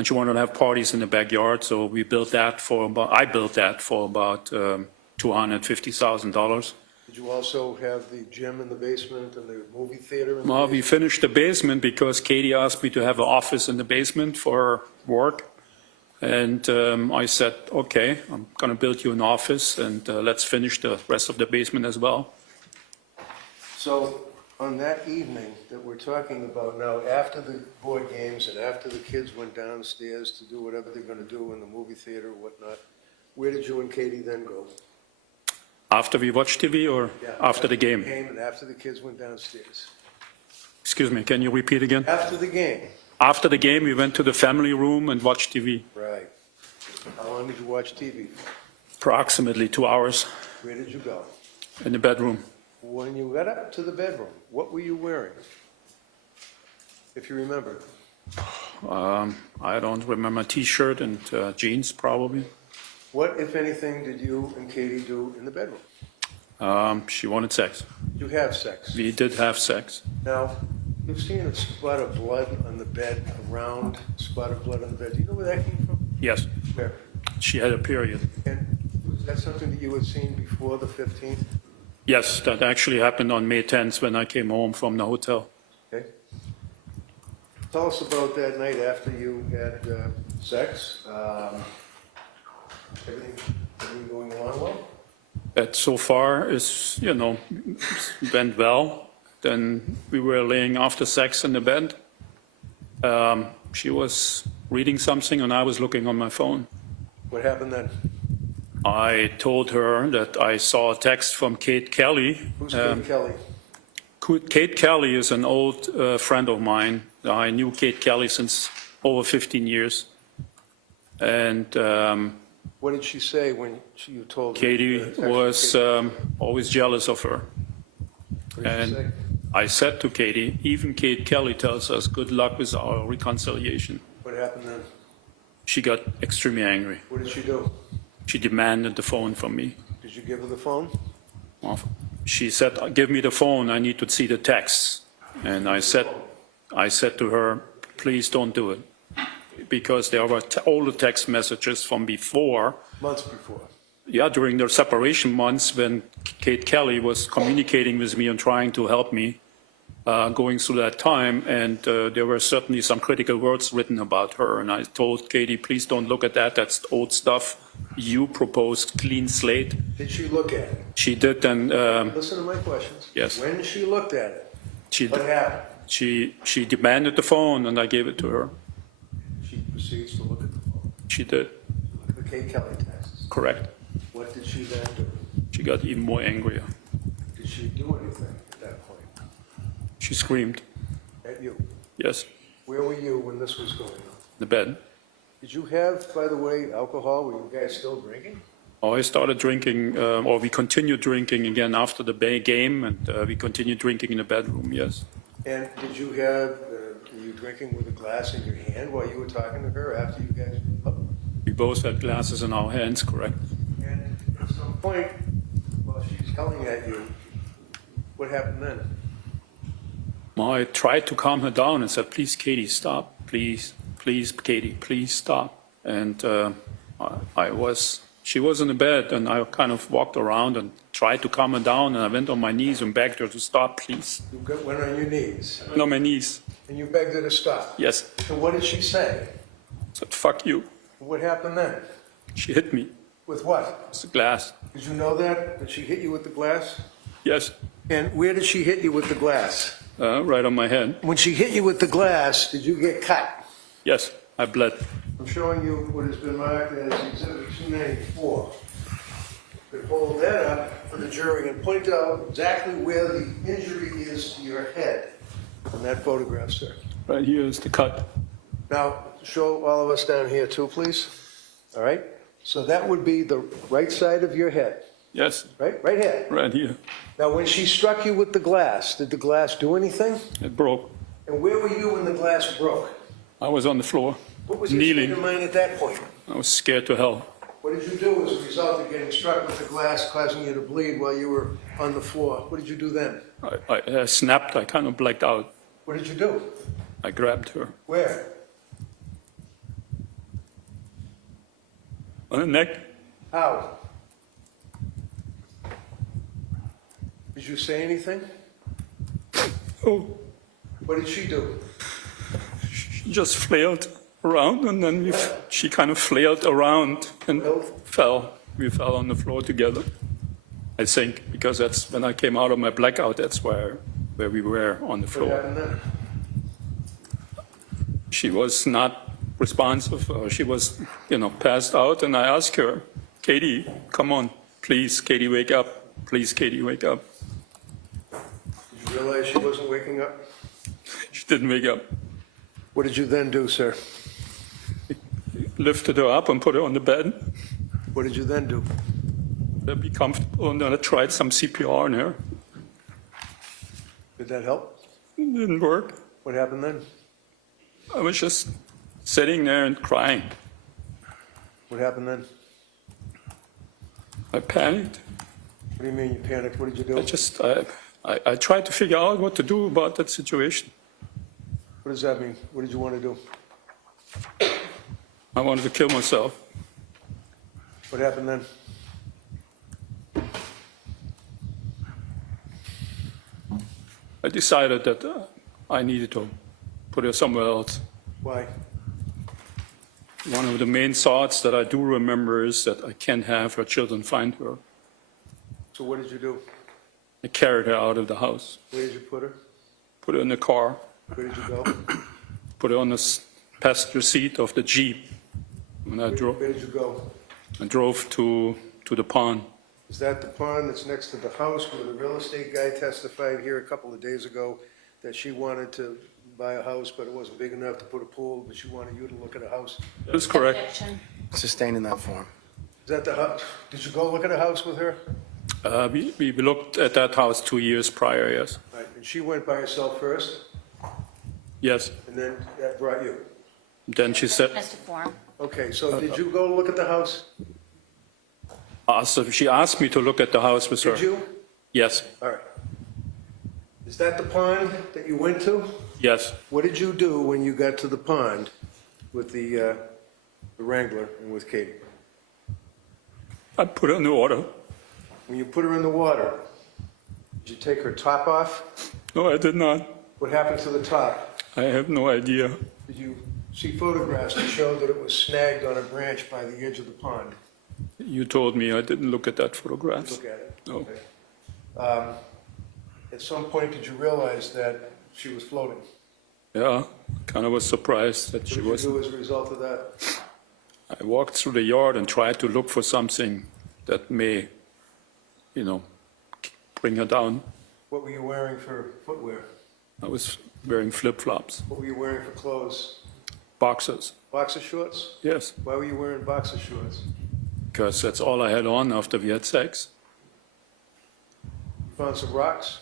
she wanted to have parties in the backyard, so I built that for about $250,000. Did you also have the gym in the basement and the movie theater in the Well, we basement? finished the basement because Katie asked me to have an office in the basement for work. And I said, okay, I'm going to build you an office, and let's finish the rest of the basement as well. So, on that evening that we're talking about now, after the board games and after the kids went downstairs to do whatever they're going to do in the movie theater or whatnot, where did you and Katie then go? After we watched TV or Yeah, after the game? And after the kids went downstairs. Excuse me, can you repeat again? After the game. After the game, we went to the family room and watched TV. Right. How long did you watch TV? Approximately 2 hours Where did you go? in the bedroom. When you got up to the bedroom, what were you wearing? If you remember. I don't remember, T-shirt and jeans probably. What, if anything, did you and Katie do in the bedroom? She wanted sex. You have sex. We did have sex. Now, you've seen a spot of blood on the bed, a round spot of blood on the bed. Do you know where that came from? Yes, Where? she had a period. And was that something that you had seen before the 15th? Yes, that actually happened on May 10th when I came home from the hotel. Okay. Tell us about that night after you had sex. Everything going along well? That so far is, went well. Then we were laying after sex in the bed. She was reading something and I was looking on my phone. What happened then? I told her that I saw a text from Kate Kelly. Who's Kate Kelly? Kate Kelly is an old friend of mine. I knew Kate Kelly since over 15 years. And What did she say when you told her? Katie the text from was Kate? always jealous of her. What did she say? And I said to Katie, even Kate Kelly tells us good luck with our reconciliation. What happened then? She got extremely angry. What did she do? She demanded the phone from me. Did you give her the phone? She said, give me the phone, I need to see the texts. And I said to her, please don't do it. Because there were all the text messages from before. Months before. Yeah, during the separation months when Kate Kelly was communicating with me and trying to help me going through that time. And there were certainly some critical words written about her. And I told Katie, please don't look at that. That's old stuff. You proposed clean slate. Did she look at it? She did, and Listen to my questions. Yes. When she looked at it, she what happened? she demanded the phone, and I gave it to her. She proceeds to look at the phone. She did, Look at the Kate Kelly texts. correct. What did she then do? She got even more angrier. Did she do anything at that point? She screamed, At you? yes, Where were you when this was going on? in the bed. Did you have, by the way, alcohol? Were you guys still drinking? Oh, I started drinking, or we continued drinking again after the game, and we continued drinking in the bedroom, yes. And did you have, were you drinking with a glass in your hand while you were talking to her after you guys were up? We both had glasses in our hands, correct. And at some point, while she's yelling at you, what happened then? Well, I tried to calm her down and said, please, Katie, stop, please, Katie, please stop. And I was She was in the bed, and I kind of walked around and tried to calm her down, and I went on my knees and begged her to stop, please. Went on your knees, I went on my knees. and you begged her to stop. Yes. And what did she say? I said, fuck you. What happened then? She hit me. With what? It's a glass. Did you know that? Did she hit you with the glass? Yes. And where did she hit you with the glass? Right on my head. When she hit you with the glass, did you get cut? Yes. I bled. I'm showing you what has been marked as Exhibit 294. Could hold that up for the jury and point out exactly where the injury is to your head in that photograph, sir. Right here is the cut. Now, show all of us down here too, please. All right? So that would be the right side of your head, Yes. right? Right here. Right here. Now, when she struck you with the glass, did the glass do anything? It broke. And where were you when the glass broke? I was on the floor, What was your state kneeling. of mind at that point? I was scared to hell. What did you do as a result of getting struck with the glass, causing you to bleed while you were on the floor? What did you do then? I snapped. I kind of blacked out. What did you do? I grabbed her Where? on the neck. How? Did you say anything? Oh, What did she do? she just flailed around, and then she kind of flailed around and fell. We fell on the floor together, I think, because that's when I came out of my blackout. That's where we were on the What floor. happened then? She was not responsive. She was, passed out, and I asked her, Katie, come on, please, Katie, wake up. Please, Katie, wake up. Did you realize she wasn't waking up? She didn't wake up. What did you then do, sir? Lifted her up and put her on the bed. What did you then do? To be comfortable, and then I tried some CPR on her. Did that help? It didn't work. What happened then? I was just sitting there and crying. What happened then? I panicked. What do you mean you panicked? What did you do? I tried to figure out what to do about that situation. What does that mean? What did you want to do? I wanted to kill myself. What happened then? I decided that I needed to put her somewhere else. Why? One of the main thoughts that I do remember is that I can't have her children find her. So what did you do? I carried her out of the house, Where did you put her? put her in the car, Where did you go? put her on the passenger seat of the Jeep, and I Where did you go? drove to the pond. Is that the pond that's next to the house where the real estate guy testified here a couple of days ago that she wanted to buy a house, but it wasn't big enough to put a pool, but she wanted you to look at a house? That is correct. Objection. Sustained in that form. Is that the house? Did you go look at a house with her? We looked at that house 2 years prior, yes. Right, and she went by herself first, Yes. and then that brought you. Then she said, As to form. Okay, so did you go look at the house? so she asked me to look at the house with her. Did you? Yes, All right. Is that the pond that you went to? yes. What did you do when you got to the pond with the Wrangler and with Katie? I put her in the water. When you put her in the water, did you take her top off? No, I did not. What happened to the top? I have no idea. Did you see photographs that showed that it was snagged on a branch by the edge of the pond? You told me I didn't look at that photograph. Look at it. No. Okay. At some point, did you realize that she was floating? Yeah, kind of was surprised that she What did you was. do as a result of that? I walked through the yard and tried to look for something that may, bring her down. What were you wearing for footwear? I was wearing flip-flops, What were you wearing for clothes? boxers. Boxer shorts? Yes, Why were you wearing boxer shorts? because that's all I had on after we had sex. Found some rocks?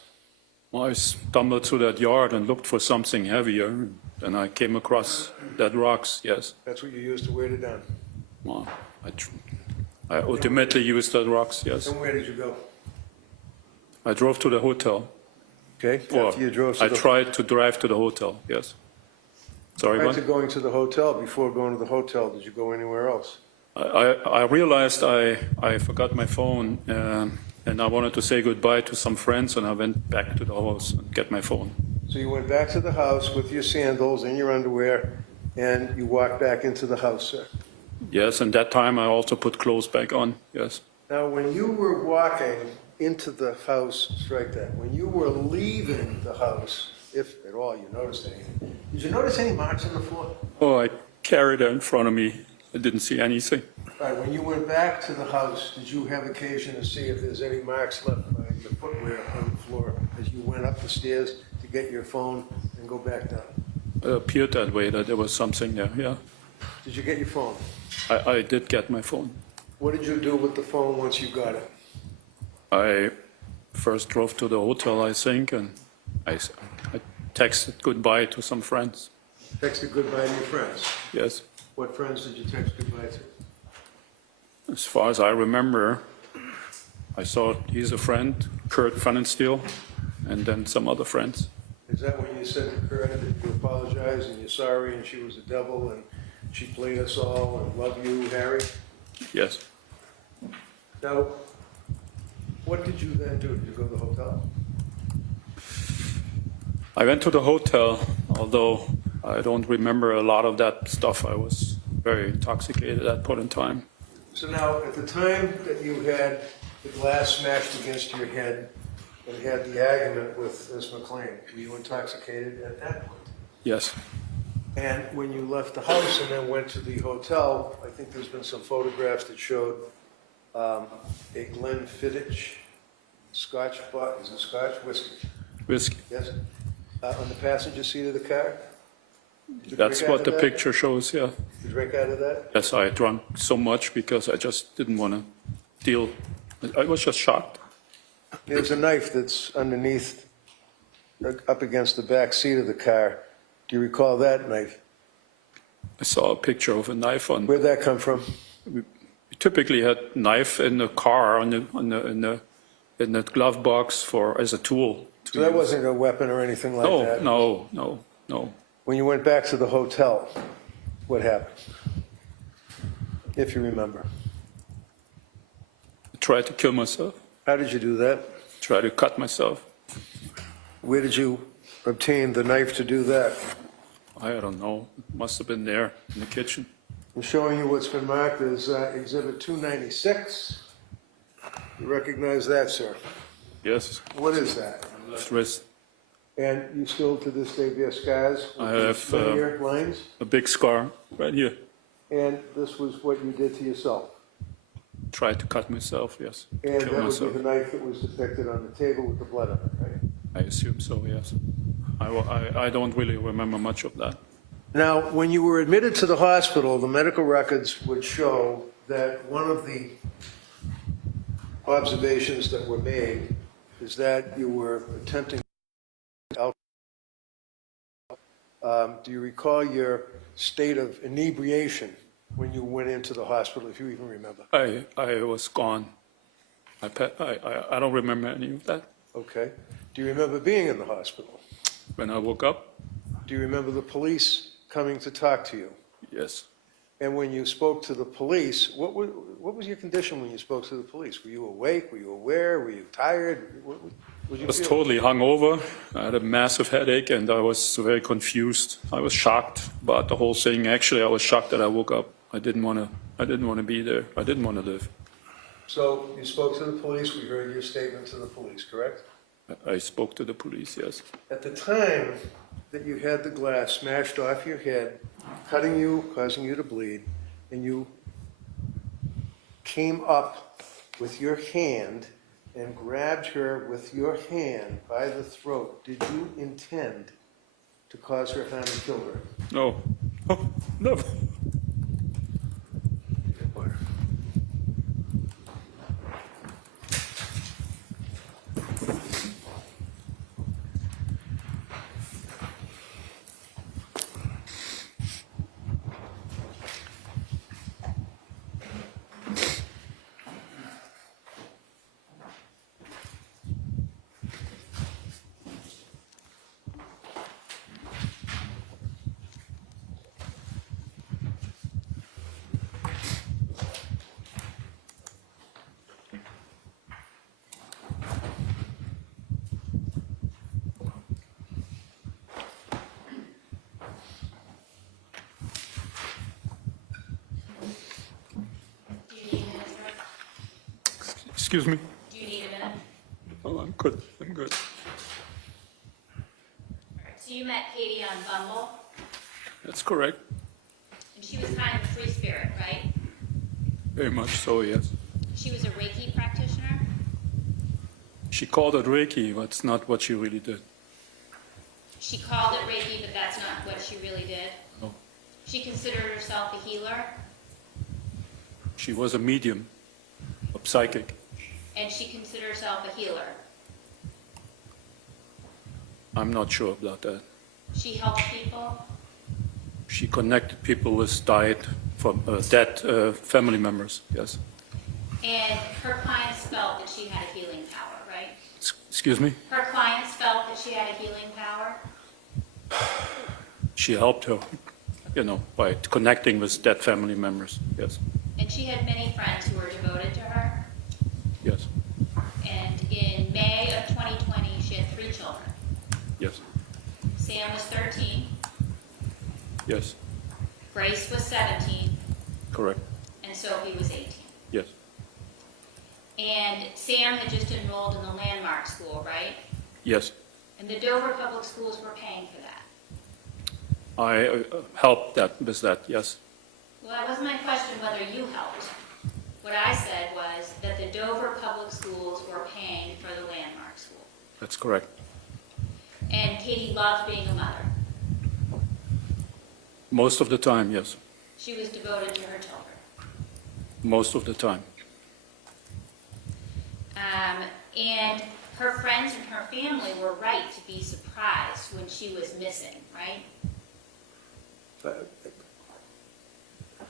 I stumbled through that yard and looked for something heavier, and I came across dead rocks, yes. That's what you used to weight it down. Well, I ultimately used dead rocks, yes. And where did you go? I drove to the hotel. Okay, Well, after you drove to I the... tried to drive to the hotel, yes. Sorry, Prior to what? going to the hotel, before going to the hotel, did you go anywhere else? I realized I forgot my phone, and I wanted to say goodbye to some friends, and I went back to the house and get my phone. So you went back to the house with your sandals and your underwear, and you walked back into the house, sir? Yes, and that time I also put clothes back on, yes. Now, when you were walking into the house, strike that, when you were leaving the house, if at all you noticed anything, did you notice any marks on the floor? Oh, I carried it in front of me. I didn't see anything. All right, when you went back to the house, did you have occasion to see if there's any marks left by your footwear on the floor as you went up the stairs to get your phone and go back down? It appeared that way, that there was something there, yeah. Did you get your phone? I did get my phone. What did you do with the phone once you got it? I first drove to the hotel, I think, and I texted goodbye to some friends. Texted goodbye to your friends. Yes. What friends did you text goodbye to? As far as I remember, I saw he's a friend, Kurt Pfannenstiel, and then some other friends. Is that when you said to Kurt that you apologize and you're sorry and she was a devil and she played us all and love you, Harry? Yes. Now, what did you then do? Did you go to the hotel? I went to the hotel, although I don't remember a lot of that stuff. I was very intoxicated at that point in time. So now, at the time that you had the glass smashed against your head and had the argument with Ms. McLean, were you intoxicated at that point? Yes. And when you left the house and then went to the hotel, I think there's been some photographs that showed a Glenfiddich Scotch, is it Scotch? Whiskey, Whiskey. yes? On the passenger seat of the car? Did you That's drink out what of the that? picture shows, yeah. Did you drink out of that? Yes, I drank so much because I just didn't want to deal. I was just shocked. There's a knife that's underneath, up against the back seat of the car. Do you recall that knife? I saw a picture of a knife on. Where'd that come from? We typically had knife in the car in the glove box as a tool. to So that use. wasn't a weapon or anything like that? No. When you went back to the hotel, what happened? If you remember. I tried to kill myself. How did you do that? Tried to cut myself. Where did you obtain the knife to do that? I don't know. It must have been there in the kitchen. I'm showing you what's been marked as Exhibit 296. You recognize that, sir? Yes. What is that? Left wrist. And you still to this day bear scars? with I these have, linear lines? A big scar right here. And this was what you did to yourself? Tried to cut myself, yes. And Kill that would myself. be the knife that was depicted on the table with the blood on it, right? I assume so, yes. I don't really remember much of that. Now, when you were admitted to the hospital, the medical records would show that one of the observations that were made is that you were attempting alcohol. Do you recall your state of inebriation when you went into the hospital, if you even remember? I was gone. I don't remember any of that. Okay. Do you remember being in the hospital? When I woke up, Do you remember the police coming to talk to you? yes. And when you spoke to the police, what was your condition when you spoke to the police? Were you awake? Were you aware? Were you tired? What did I you was feel? totally hungover. I had a massive headache and I was very confused. I was shocked about the whole thing. Actually, I was shocked that I woke up. I didn't want to be there. I didn't want to live. So you spoke to the police, we heard your statement to the police, correct? I spoke to the police, yes. At the time that you had the glass smashed off your head, cutting you, causing you to bleed, and you came up with your hand and grabbed her with your hand by the throat, did you intend to cause her harm and kill her? No. Oh, never. Excuse me? Do you need a minute? Oh, I'm good. I'm good. All right, so you met Katie on Bumble, That's correct. and she was kind of a free spirit, right? Very much so, yes. She was a Reiki practitioner. She called it Reiki, but it's not what she really did. She called it Reiki, but that's not what she really did. No. She considered herself a healer, She was a medium, a psychic. and she considered herself a healer. I'm not sure about that. She helped people. She connected people with dead family members, yes. And her clients felt that she had a healing power, right? Excuse me? Her clients felt that she had a healing power. She helped her, by connecting with dead family members, yes, And she had many friends who were devoted to her. yes, And in May of 2020, she had 3 children. yes, Sam was 13, yes, Grace was 17, correct, and Sophie was 18. yes, And Sam had just enrolled in the Landmark School, right? yes. And the Dover Public Schools were paying for that. I helped with that, yes. Well, that wasn't my question whether you helped. What I said was that the Dover Public Schools were paying for the Landmark School. That's correct. And Katie loved being a mother. Most of the time, yes, She was devoted to her children. most of the time. And her friends and her family were right to be surprised when she was missing, right?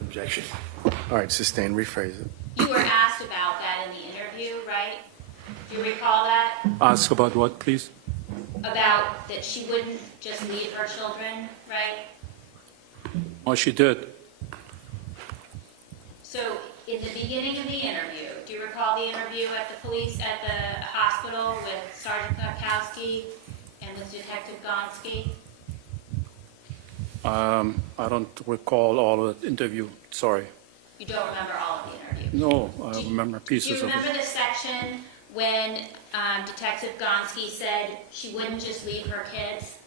Objection. All right, sustained, rephrase it. You were asked about that in the interview, right? Do you recall that? Ask about what, please? About that she wouldn't just leave her children, right? Oh, she did. So in the beginning of the interview, do you recall the interview at the hospital with Sergeant Kwiatkowski and with Detective Gonski? I don't recall all of the interview, sorry. You don't remember all of the interview? No, I remember Do pieces you of remember it. the section when Detective Gonski said she wouldn't just leave her kids?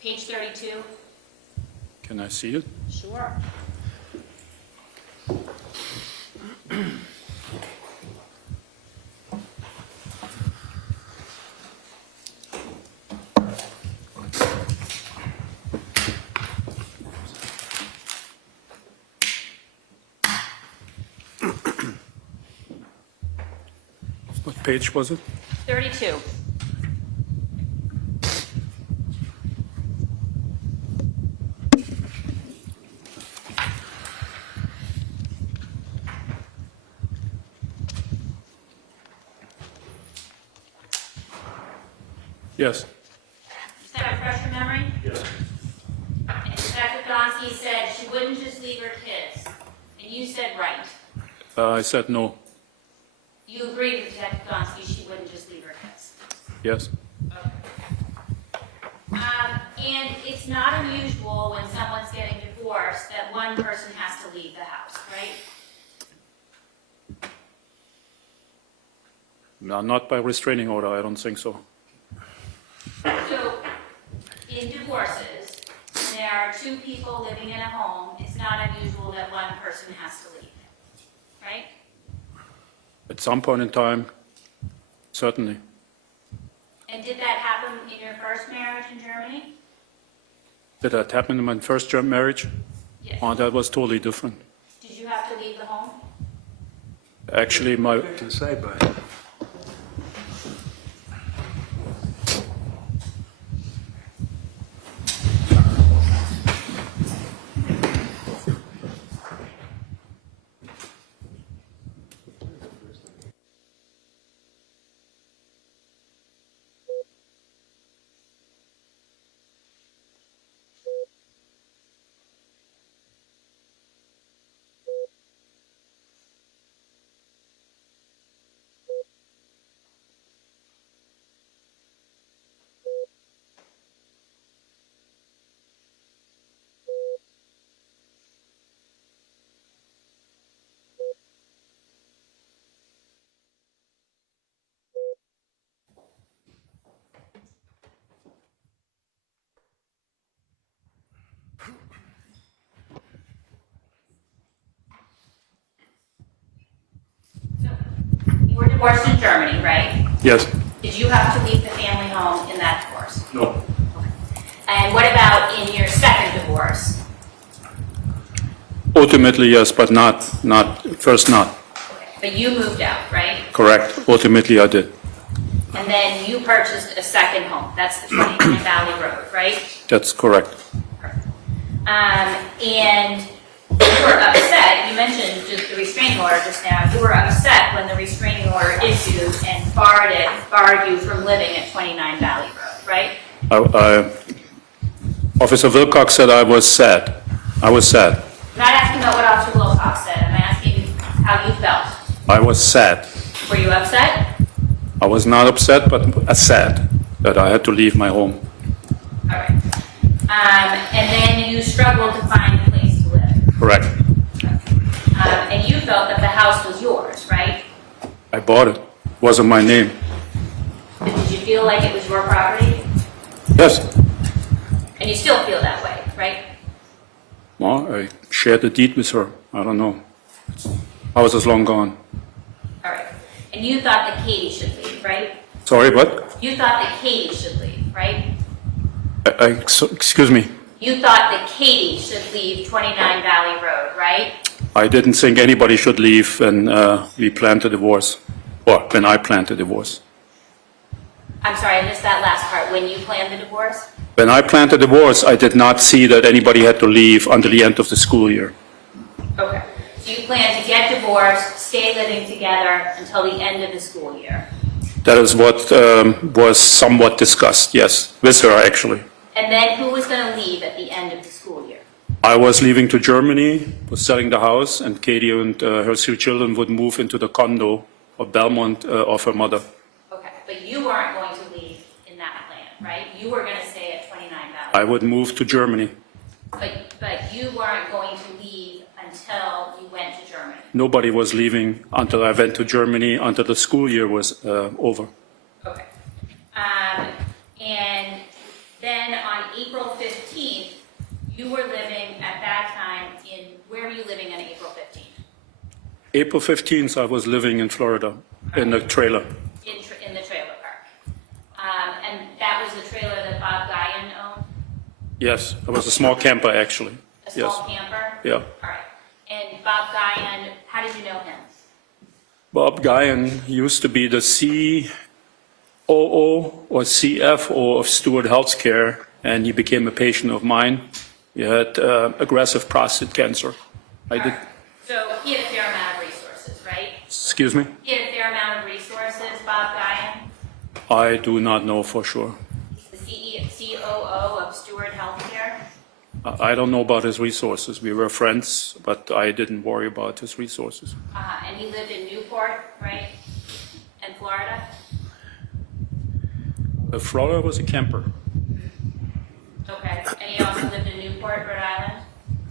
Page 32? Can I see it? Sure. What page was it? 32. Yes, Does that refresh your memory? Yes. And Detective Gonski said she wouldn't just leave her kids. And you said right. I said no, You agreed with Detective Gonski she wouldn't just leave her kids. yes. Okay. And it's not unusual when someone's getting divorced that one person has to leave the house, right? No, not by restraining order, I don't think so. So, in divorces, when there are 2 people living in a home, it's not unusual that one person has to leave, right? At some point in time, certainly. And did that happen in your first marriage in Germany? Did that happen in my first German marriage? Yes. Oh, that was totally different. Did you have to leave the home? Actually, my Can say by. divorced in Germany, right? Yes. Did you have to leave the family home in that divorce? No. And what about in your second divorce? Ultimately, yes, but first not. But you moved out, right? Correct. Ultimately, I did. And then you purchased a second home. That's the 29 Valley Road, right? That's correct. And you were upset. You mentioned just the restraining order just now. You were upset when the restraining order issued and barred you from living at 29 Valley Road, right? Officer Wilcox said I was sad. I was sad. I'm not asking about what Officer Wilcox said. I'm asking how you felt. I was sad. Were you upset? I was not upset, but sad that I had to leave my home. All right. And then you struggled to find a place to live. Correct. And you felt that the house was yours, right? I bought it. It wasn't my name. Did you feel like it was your property? Yes. And you still feel that way, right? Well, I shared the deed with her. I don't know. I was as long gone. All right. And you thought that Katie should leave, right? Sorry, what? You thought that Katie should leave, right? Excuse me. You thought that Katie should leave 29 Valley Road, right? I didn't think anybody should leave when we planned the divorce, or when I planned the divorce. I'm sorry, I missed that last part. When you planned the divorce? When I planned the divorce, I did not see that anybody had to leave until the end of the school year. Okay. So you plan to get divorced, stay living together until the end of the school year? That is what was somewhat discussed, yes, with her actually. And then who was going to leave at the end of the school year? I was leaving to Germany, was selling the house, and Katie and her 3 children would move into the condo of Belmont of her mother. Okay, but you weren't going to leave in that plan, right? You were going to stay at 29 Valley. I would move to Germany. But you weren't going to leave until you went to Germany. Nobody was leaving until I went to Germany, until the school year was over. Okay. And then on April 15th, you were living at that time where were you living on April 15th? April 15th, I was living in Florida, in a trailer. In the trailer park. And that was the trailer that Bob Guyan owned? Yes, it was a small camper, actually. A small Yes. camper? Yeah. All right. And Bob Guyan, how did you know him? Bob Guyan used to be the COO or CFO of Stewart Healthcare, and he became a patient of mine. He had aggressive prostate cancer. I did. So he had a fair amount of resources, right? Excuse me? He had a fair amount of resources, Bob Guyan? I do not know for sure. The COO of Stewart Healthcare? I don't know about his resources. We were friends, but I didn't worry about his resources. And he lived in Newport, right? In Florida? Florida was a camper. Okay. And he also lived in Newport, Rhode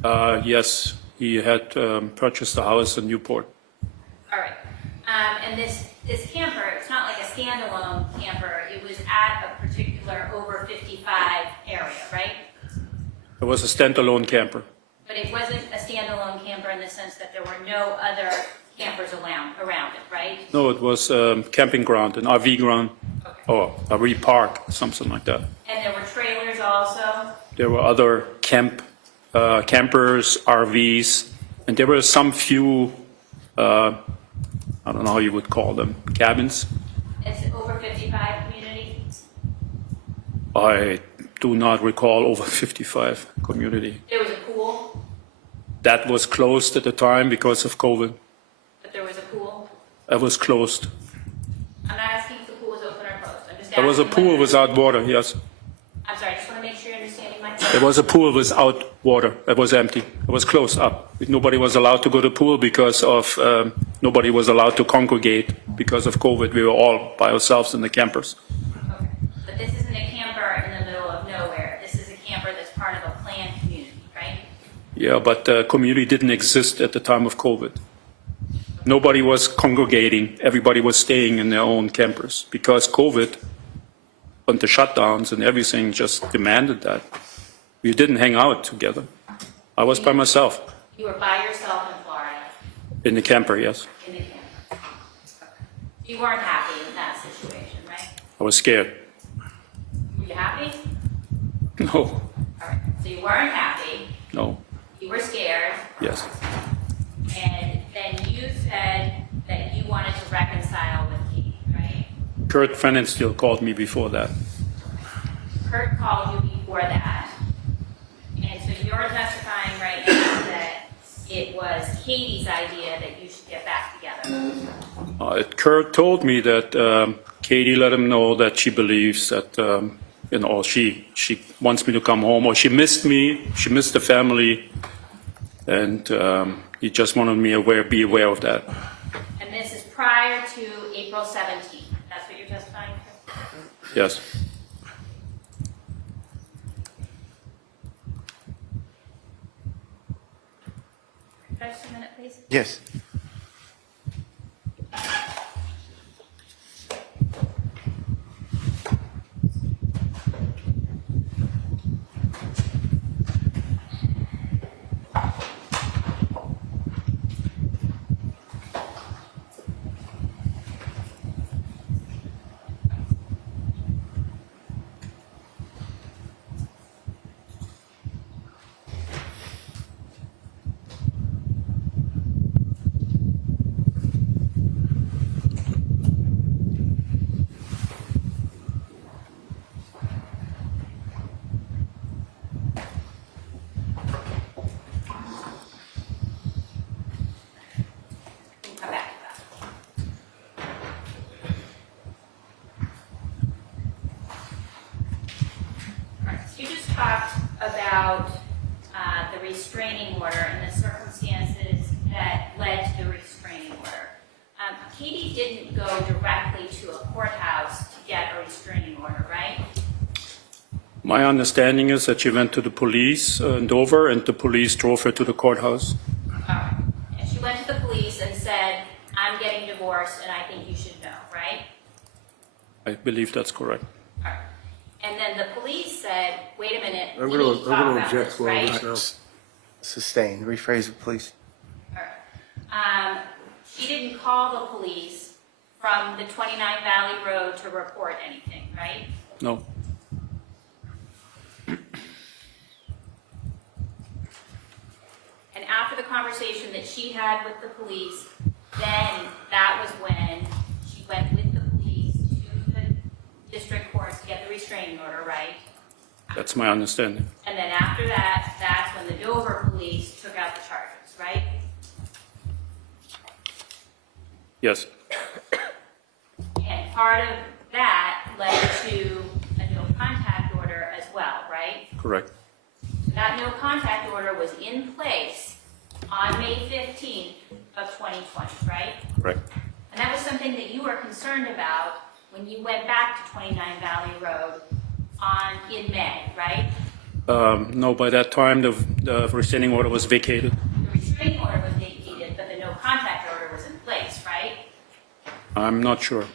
Island? Yes, he had purchased a house in Newport. All right. And this camper, it's not like a standalone camper. It was at a particular over 55 area, right? It was a standalone camper. But it wasn't a standalone camper in the sense that there were no other campers around it, right? No, it was a camping ground, an RV ground, or RV park, something like that. And there were trailers also? There were other campers, RVs, and there were some few, I don't know how you would call them, cabins. It's over 55 community? I do not recall over 55 community. There was a pool, That was closed at the time because of COVID. but there was a pool? It was closed. I'm not asking if the pool was open or closed. I'm just asking. There was a pool whether- without water, yes. I'm sorry, I just want to make sure you're understanding my There was a pool without water. It was empty. It was closed up. Nobody was allowed to go to the pool because of, nobody was allowed to congregate because of COVID. We were all by ourselves in the campers. Okay. But this isn't a camper in the middle of nowhere. This is a camper that's part of a planned community, right? Yeah, but the community didn't exist at the time of COVID. Nobody was congregating. Everybody was staying in their own campers because COVID and the shutdowns and everything just demanded that. We didn't hang out together. I was by myself You were by yourself in Florida, in the camper, yes. in the camper. Okay. You weren't happy in that situation, right? I was scared. Were you happy? No, All right, so you weren't happy, no, you were scared, yes. and then you said that you wanted to reconcile with Katie, right? Kurt Frenenstiel called me before that. Kurt called you before that, and so you're testifying right now that it was Katie's idea that you should get back together. Kurt told me that Katie let him know that she believes that, she wants me to come home, or she missed me, she missed the family, and he just wanted me be aware of that. And this is prior to April 17th, that's what you're testifying to? Yes. Just a minute, please. Yes. We'll come back to that. All right, so you just talked about the restraining order and the circumstances that led to the restraining order. Katie didn't go directly to a courthouse to get a restraining order, right? My understanding is that she went to the police in Dover, and the police drove her to the courthouse. All right. And she went to the police and said, I'm getting divorced and I think you should know, right? I believe that's correct. All right. And then the police said, wait a minute, I'm we gonna- need to I'm talk gonna about object this, to all right? this. Sustain. Rephrase it, please. All right. She didn't call the police from the 29 Valley Road to report anything, right? No, And after the conversation that she had with the police, then that was when she went with the police to the district court to get the restraining order, right? that's my understanding. And then after that, that's when the Dover police took out the charges, right? Yes, And part of that led to a no contact order as well, right? correct. That no contact order was in place on May 15th of 2020, right? Correct. And that was something that you were concerned about when you went back to 29 Valley Road in May, right? No, by that time, the restraining order was vacated. The restraining order was vacated, but the no contact order was in place, right? I'm not sure.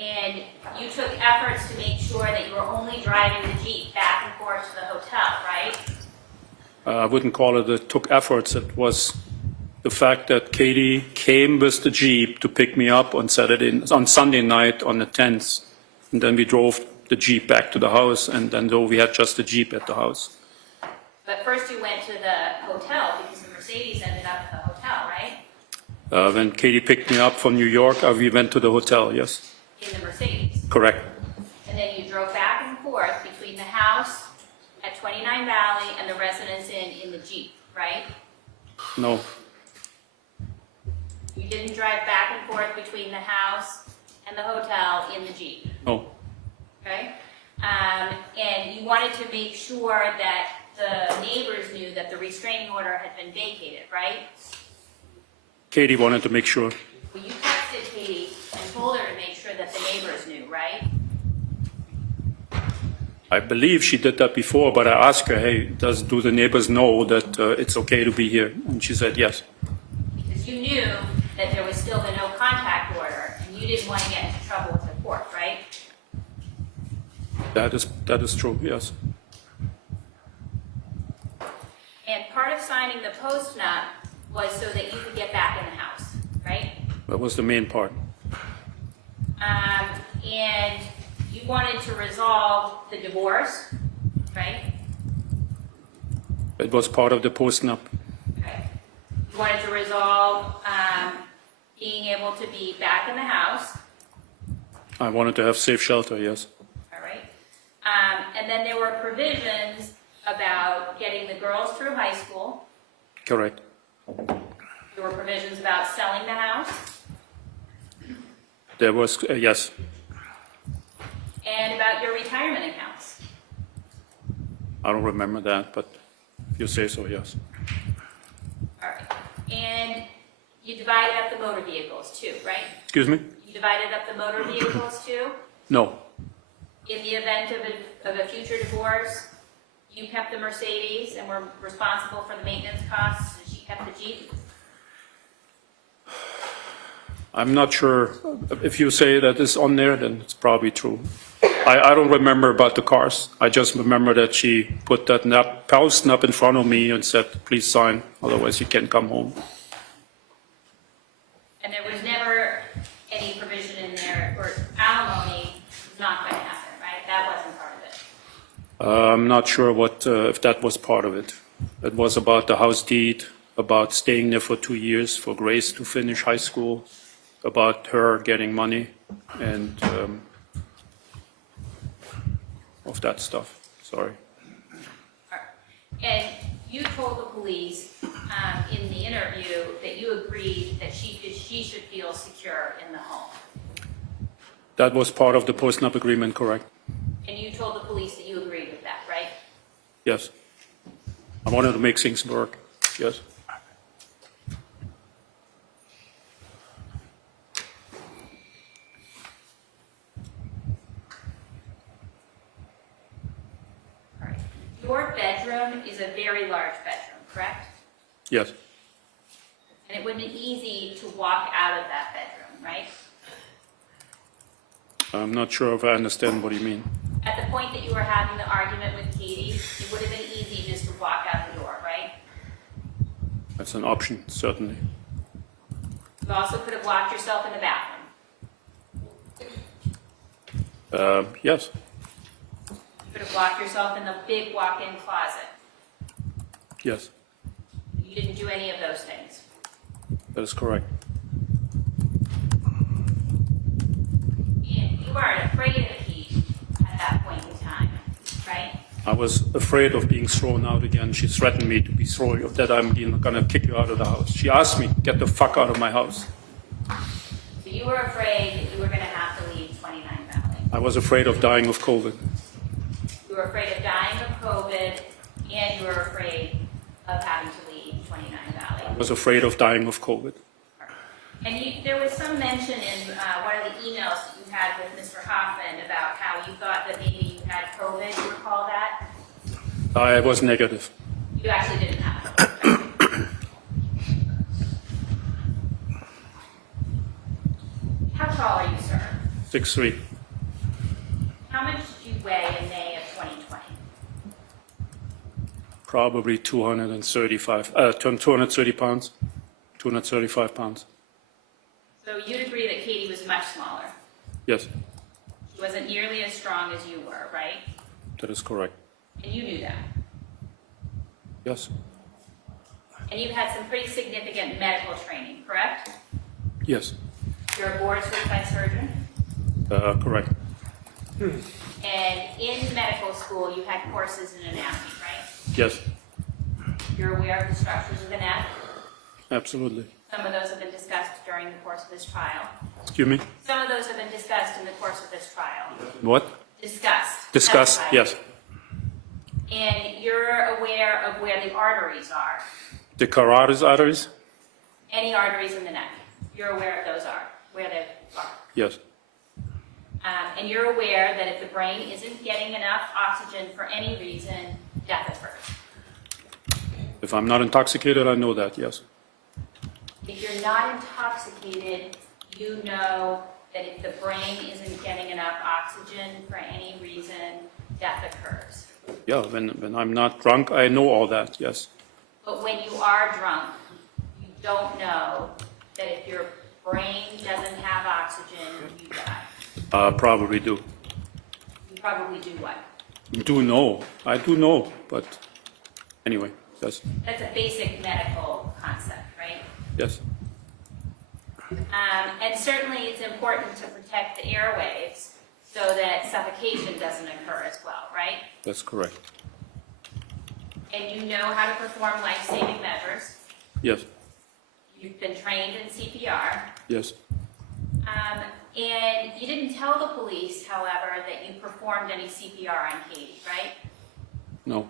And you took efforts to make sure that you were only driving the Jeep back and forth to the hotel, right? I wouldn't call it took efforts. It was the fact that Katie came with the Jeep to pick me up on Sunday night on the 10th. And then we drove the Jeep back to the house, and then though we had just the Jeep at the house. But first you went to the hotel because the Mercedes ended up at the hotel, right? When Katie picked me up from New York, we went to the hotel, yes. In the Mercedes. Correct. And then you drove back and forth between the house at 29 Valley and the Residence Inn in the Jeep, right? No, You didn't drive back and forth between the house and the hotel in the Jeep, no. okay? And you wanted to make sure that the neighbors knew that the restraining order had been vacated, right? Katie wanted to make sure. Well, you texted Katie and told her to make sure that the neighbors knew, right? I believe she did that before, but I asked her, hey, do the neighbors know that it's okay to be here? And she said yes. Because you knew that there was still the no contact order, and you didn't want to get into trouble with the court, right? That is true, yes. And part of signing the post-nup was so that you could get back in the house, right? That was the main part. And you wanted to resolve the divorce, right? It was part of the post-nup. Okay. You wanted to resolve being able to be back in the house, I wanted to have safe shelter, yes. all right? And then there were provisions about getting the girls through high school. Correct. There were provisions about selling the house There was, yes. and about your retirement accounts. I don't remember that, but if you say so, yes. All right. And you divided up the motor vehicles too, right? Excuse me? You divided up the motor vehicles too? No. In the event of a future divorce, you kept the Mercedes and were responsible for the maintenance costs, and she kept the Jeep? I'm not sure. If you say that it's on there, then it's probably true. I don't remember about the cars. I just remember that she put that post-nup in front of me and said, please sign, otherwise you can't come home. And there was never any provision in there, or alimony was not going to happen, right? That wasn't part of it. I'm not sure if that was part of it. It was about the house deed, about staying there for 2 years for Grace to finish high school, about her getting money, and of that stuff. Sorry. All right. And you told the police in the interview that you agreed that she should feel secure in the home. That was part of the post-nup agreement, correct? And you told the police that you agreed with that, right? Yes. I wanted to make things work, yes. All right. Your bedroom is a very large bedroom, correct? Yes, And it would be easy to walk out of that bedroom, right? I'm not sure if I understand what you mean. At the point that you were having the argument with Katie, it would have been easy just to walk out the door, right? That's an option, certainly. You also could have locked yourself in the bathroom. Yes, You could have locked yourself in the big walk-in closet. yes, You didn't do any of those things. that is correct. And you weren't afraid of the heat at that point in time, right? I was afraid of being thrown out again. She threatened me to be thrown, that I'm going to kick you out of the house. She asked me, get the fuck out of my house. So you were afraid that you were going to have to leave 29 Valley. I was afraid of dying of COVID. You were afraid of dying of COVID, and you were afraid of having to leave 29 Valley. I was afraid of dying of COVID. And there was some mention in one of the emails that you had with Mr. Hoffman about how you thought that maybe you had COVID. You recall that? I was negative. You actually didn't have COVID. How tall are you, sir? 6'3". How much did you weigh in May of 2020? Probably 230 pounds, 235 pounds. So you'd agree that Katie was much smaller. Yes, She wasn't nearly as strong as you were, right? that is correct. And you knew that. Yes, And you've had some pretty significant medical training, correct? yes, You're a board-certified surgeon. correct. And in medical school, you had courses in anatomy, right? Yes, You're aware of the structures of the neck. absolutely. Some of those have been discussed during the course of this trial. Excuse me? Some of those have been discussed in the course of this trial. What? Discussed. Discussed, Testified. yes. And you're aware of where the arteries are. The carotid arteries? Any arteries in the neck. You're aware of those are, where they are. Yes, And you're aware that if the brain isn't getting enough oxygen for any reason, death occurs. if I'm not intoxicated, I know that, yes. If you're not intoxicated, you know that if the brain isn't getting enough oxygen for any reason, death occurs. Yeah, when I'm not drunk, I know all that, yes. But when you are drunk, you don't know that if your brain doesn't have oxygen, you die. Probably do. You probably do what? Do know. I do know, but anyway, yes, That's a basic medical concept, right? yes, And certainly it's important to protect the airwaves so that suffocation doesn't occur as well, right? that's correct. And you know how to perform life-saving measures. Yes, You've been trained in CPR. yes. And you didn't tell the police, however, that you performed any CPR on Katie, right? No,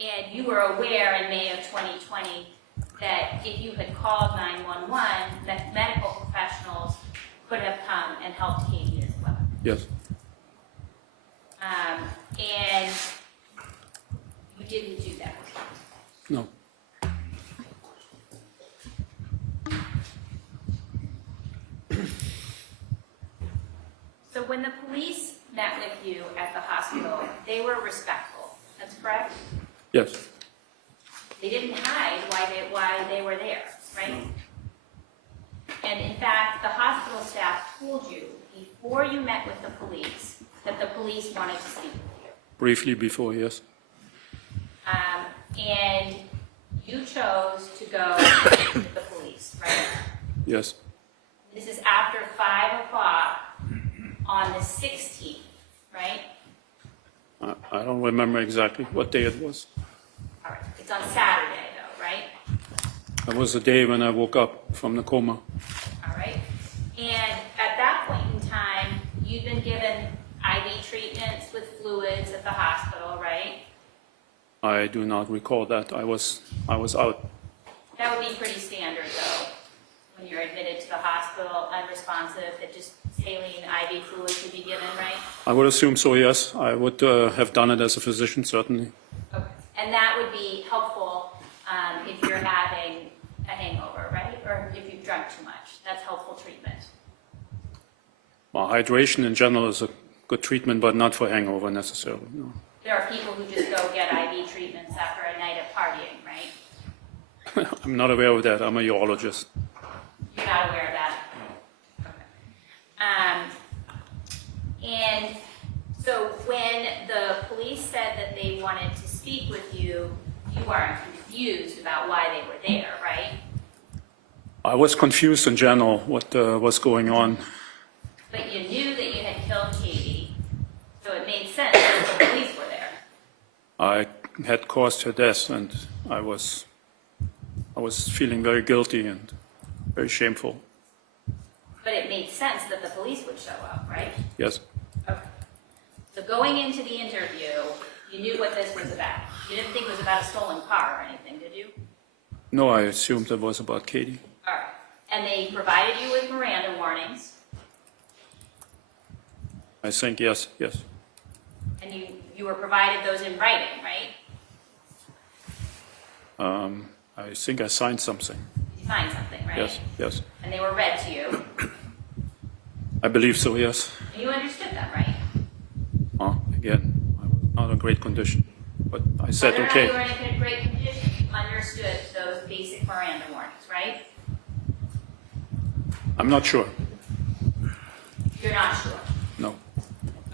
And you were aware in May of 2020 that if you had called 911, that medical professionals could have come and helped Katie as well. yes, And you didn't do that. no. So when the police met with you at the hospital, they were respectful. That's correct? Yes, They didn't hide why they were there, right? And in fact, the hospital staff told you before you met with the police that the police wanted to speak with you. briefly before, yes. And you chose to go with the police, right? Yes, This is after 5 o'clock on the 16th, right? I don't remember exactly what day it was. All right, it's on Saturday though, right? It was the day when I woke up from the coma. All right. And at that point in time, you've been given IV treatments with fluids at the hospital, right? I do not recall that. I was out. That would be pretty standard though, when you're admitted to the hospital unresponsive, that just saline IV fluid should be given, right? I would assume so, yes. I would have done it as a physician, certainly. Okay. And that would be helpful if you're having a hangover, right? Or if you've drunk too much. That's helpful treatment. Well, hydration in general is a good treatment, but not for hangover necessarily. No. There are people who just go get IV treatments after a night of partying, right? I'm not aware of that. I'm a urologist. You're not aware of that? Okay. And so when the police said that they wanted to speak with you, you weren't confused about why they were there, right? I was confused in general what was going on. But you knew that you had killed Katie, so it made sense that the police were there. I had caused her death, and I was feeling very guilty and very shameful. But it made sense that the police would show up, right? Yes, Okay. So going into the interview, you knew what this was about. You didn't think it was about a stolen car or anything, did you? no, I assumed it was about Katie. All right. And they provided you with Miranda warnings, I think yes, yes, and you were provided those in writing, right? I think I signed something. You signed something, right? Yes, yes, And they were read to you, I believe so. Yes. and you understood them, right? Again, I was not in great condition, but I said Whether or okay. not you were in a great condition, you understood those basic Miranda warnings, right? I'm not sure. You're not sure. No.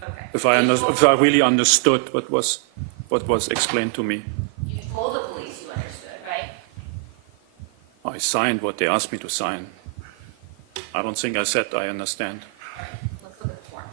Okay. If I really understood what was explained to me, You told the police you understood, right? I signed what they asked me to sign. I don't think I said I understand. All right, let's look at the form.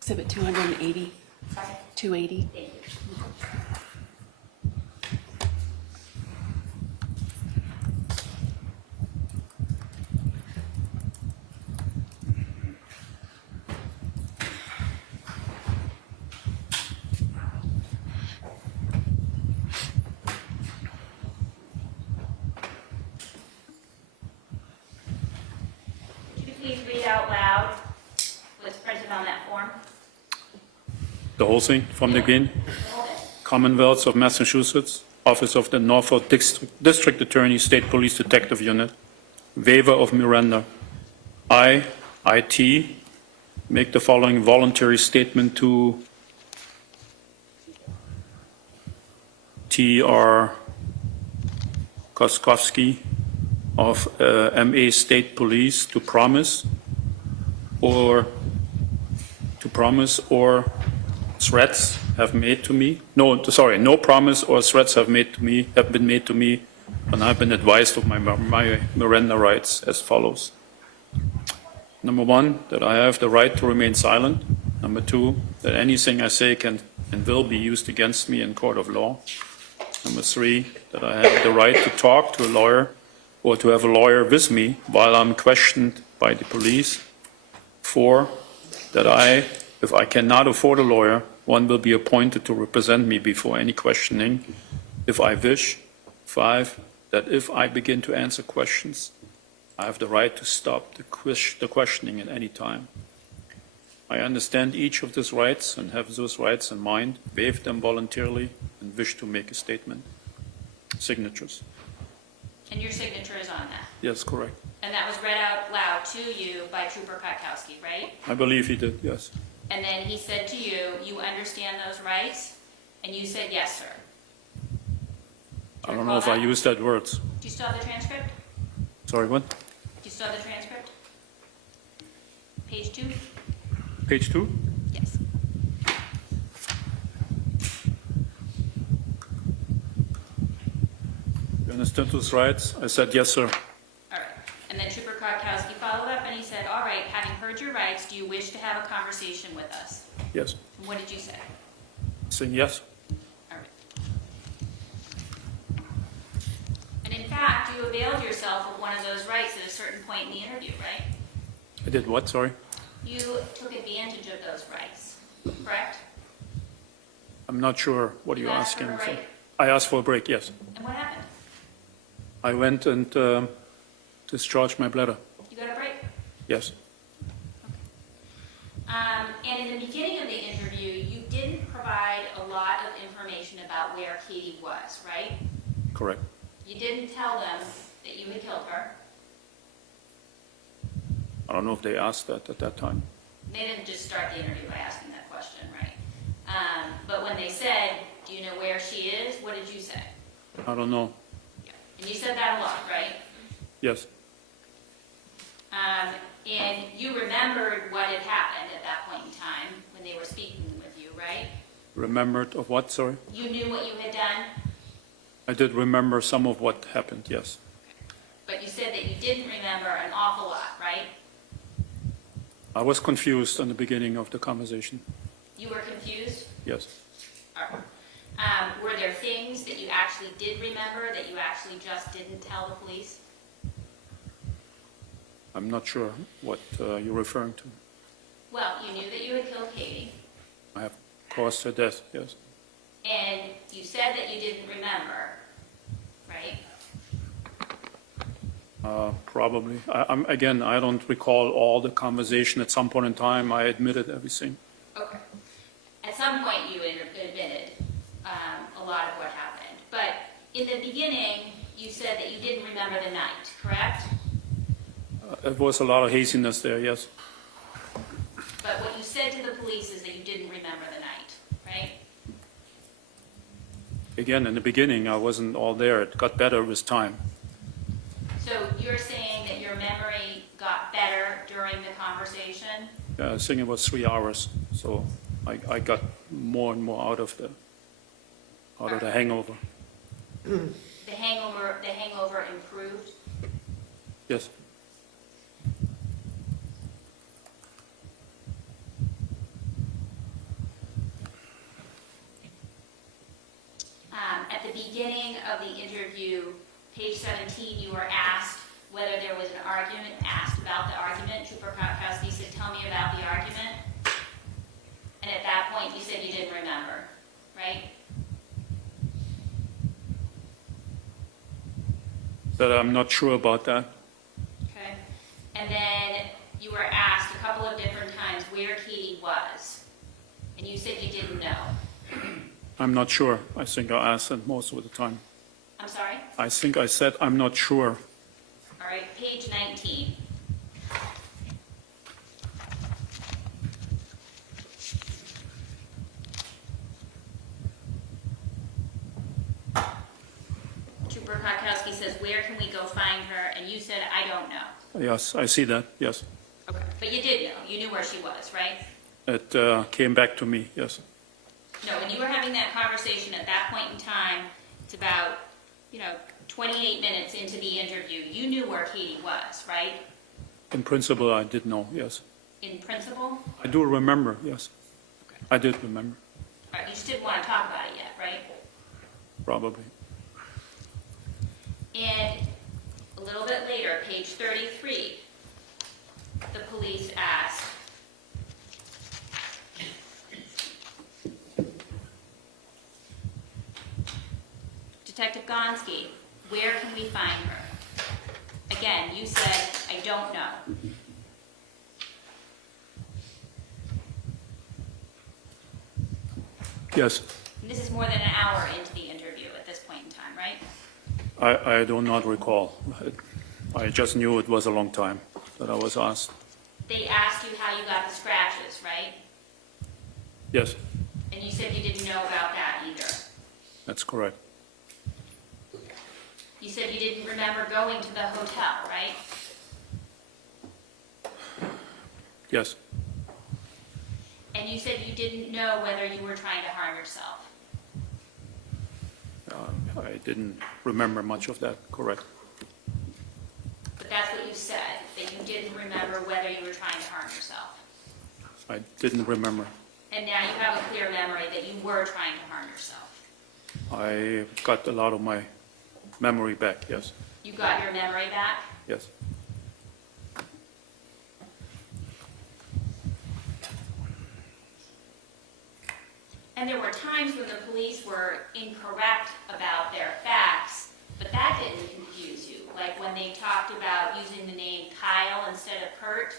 Exhibit 280, Sorry. 280. Thank you. Could you please read out loud what's printed on that form? The whole thing from the beginning. Hold it. Commonwealth of Massachusetts, Office of the Norfolk District Attorney, State Police Detective Unit, waiver of Miranda. I, IT, make the following voluntary statement to T.R. Koskowski of MA State Police to promise or threats have made to me. No promise or threats have been made to me, and I've been advised of my Miranda rights as follows. Number one, that I have the right to remain silent. Number two, that anything I say can and will be used against me in court of law. Number three, that I have the right to talk to a lawyer or to have a lawyer with me while I'm questioned by the police. 4, that if I cannot afford a lawyer, one will be appointed to represent me before any questioning, if I wish. 5, that if I begin to answer questions, I have the right to stop the questioning at any time. I understand each of these rights and have those rights in mind, waive them voluntarily, and wish to make a statement. Signatures. And your signature is on that. Yes, correct. And that was read out loud to you by Trooper Kotkowski, right? I believe he did, yes. And then he said to you, you understand those rights? And you said, yes, sir. I don't know if I used that words. Do you still have the transcript? Sorry, what? Do you still have the transcript? Page 2? Page 2? Yes. You understand those rights? I said, yes, sir. All right. And then Trooper Kotkowski followed up and he said, all right, having heard your rights, do you wish to have a conversation with us? Yes. And what did you say? Saying yes. All right. And in fact, you availed yourself of one of those rights at a certain point in the interview, right? I did what, sorry? You took advantage of those rights, correct? I'm not sure what You you're asked for asking. a break. I asked for a break, yes. And what happened? I went and discharged my bladder. You got a break? Yes. And in the beginning of the interview, you didn't provide a lot of information about where Katie was, right? Correct. You didn't tell them that you had killed her. I don't know if they asked that at that time. They didn't just start the interview by asking that question, right? But when they said, do you know where she is, what did you say? I don't know. And you said that a lot, right? Yes. And you remembered what had happened at that point in time when they were speaking with you, right? Remembered of what, sorry? You knew what you had done, I did remember some of what happened, yes. but you said that you didn't remember an awful lot, right? I was confused in the beginning of the conversation. You were confused? Yes. All right. Were there things that you actually did remember that you actually just didn't tell the police? I'm not sure what you're referring to. Well, you knew that you had killed Katie, I have caused her death, yes. and you said that you didn't remember, right? Probably. Again, I don't recall all the conversation. At some point in time, I admitted everything. Okay. At some point, you admitted a lot of what happened. But in the beginning, you said that you didn't remember the night, correct? It was a lot of haziness there, yes. But what you said to the police is that you didn't remember the night, right? Again, in the beginning, I wasn't all there. It got better with time. So you're saying that your memory got better during the conversation? I think it was 3 hours, so I got more and more out of the hangover. The hangover improved? Yes. At the beginning of the interview, page 17, you were asked whether there was an argument, asked about the argument. Trooper Kotkowski said, tell me about the argument. And at that point, you said you didn't remember, right? But I'm not sure about that. Okay. And then you were asked a couple of different times where Katie was. And you said you didn't know. I'm not sure. I think I asked that most of the time. I'm sorry? I think I said I'm not sure. All right, page 19. Trooper Kotkowski says, where can we go find her? And you said, I don't know. Yes, I see that, yes. Okay. But you did know. You knew where she was, right? It came back to me, yes. No, when you were having that conversation at that point in time, it's about, 28 minutes into the interview, you knew where Katie was, right? In principle, I did know, yes. In principle? I do remember, yes. I did remember, All right, you just didn't want to talk about it yet, right? probably. And a little bit later, page 33, the police asked, Detective Gonski, where can we find her? Again, you said, I don't know. Yes, And this is more than an hour into the interview at this point in time, right? I do not recall. I just knew it was a long time that I was asked. They asked you how you got the scratches, right? Yes, And you said you didn't know about that either. that's correct. You said you didn't remember going to the hotel, right? Yes, And you said you didn't know whether you were trying to harm yourself. I didn't remember much of that, correct. But that's what you said, that you didn't remember whether you were trying to harm yourself. I didn't remember. And now you have a clear memory that you were trying to harm yourself. I got a lot of my memory back, yes, You got your memory back? yes. And there were times when the police were incorrect about their facts, but that didn't confuse you. Like when they talked about using the name Kyle instead of Kurt.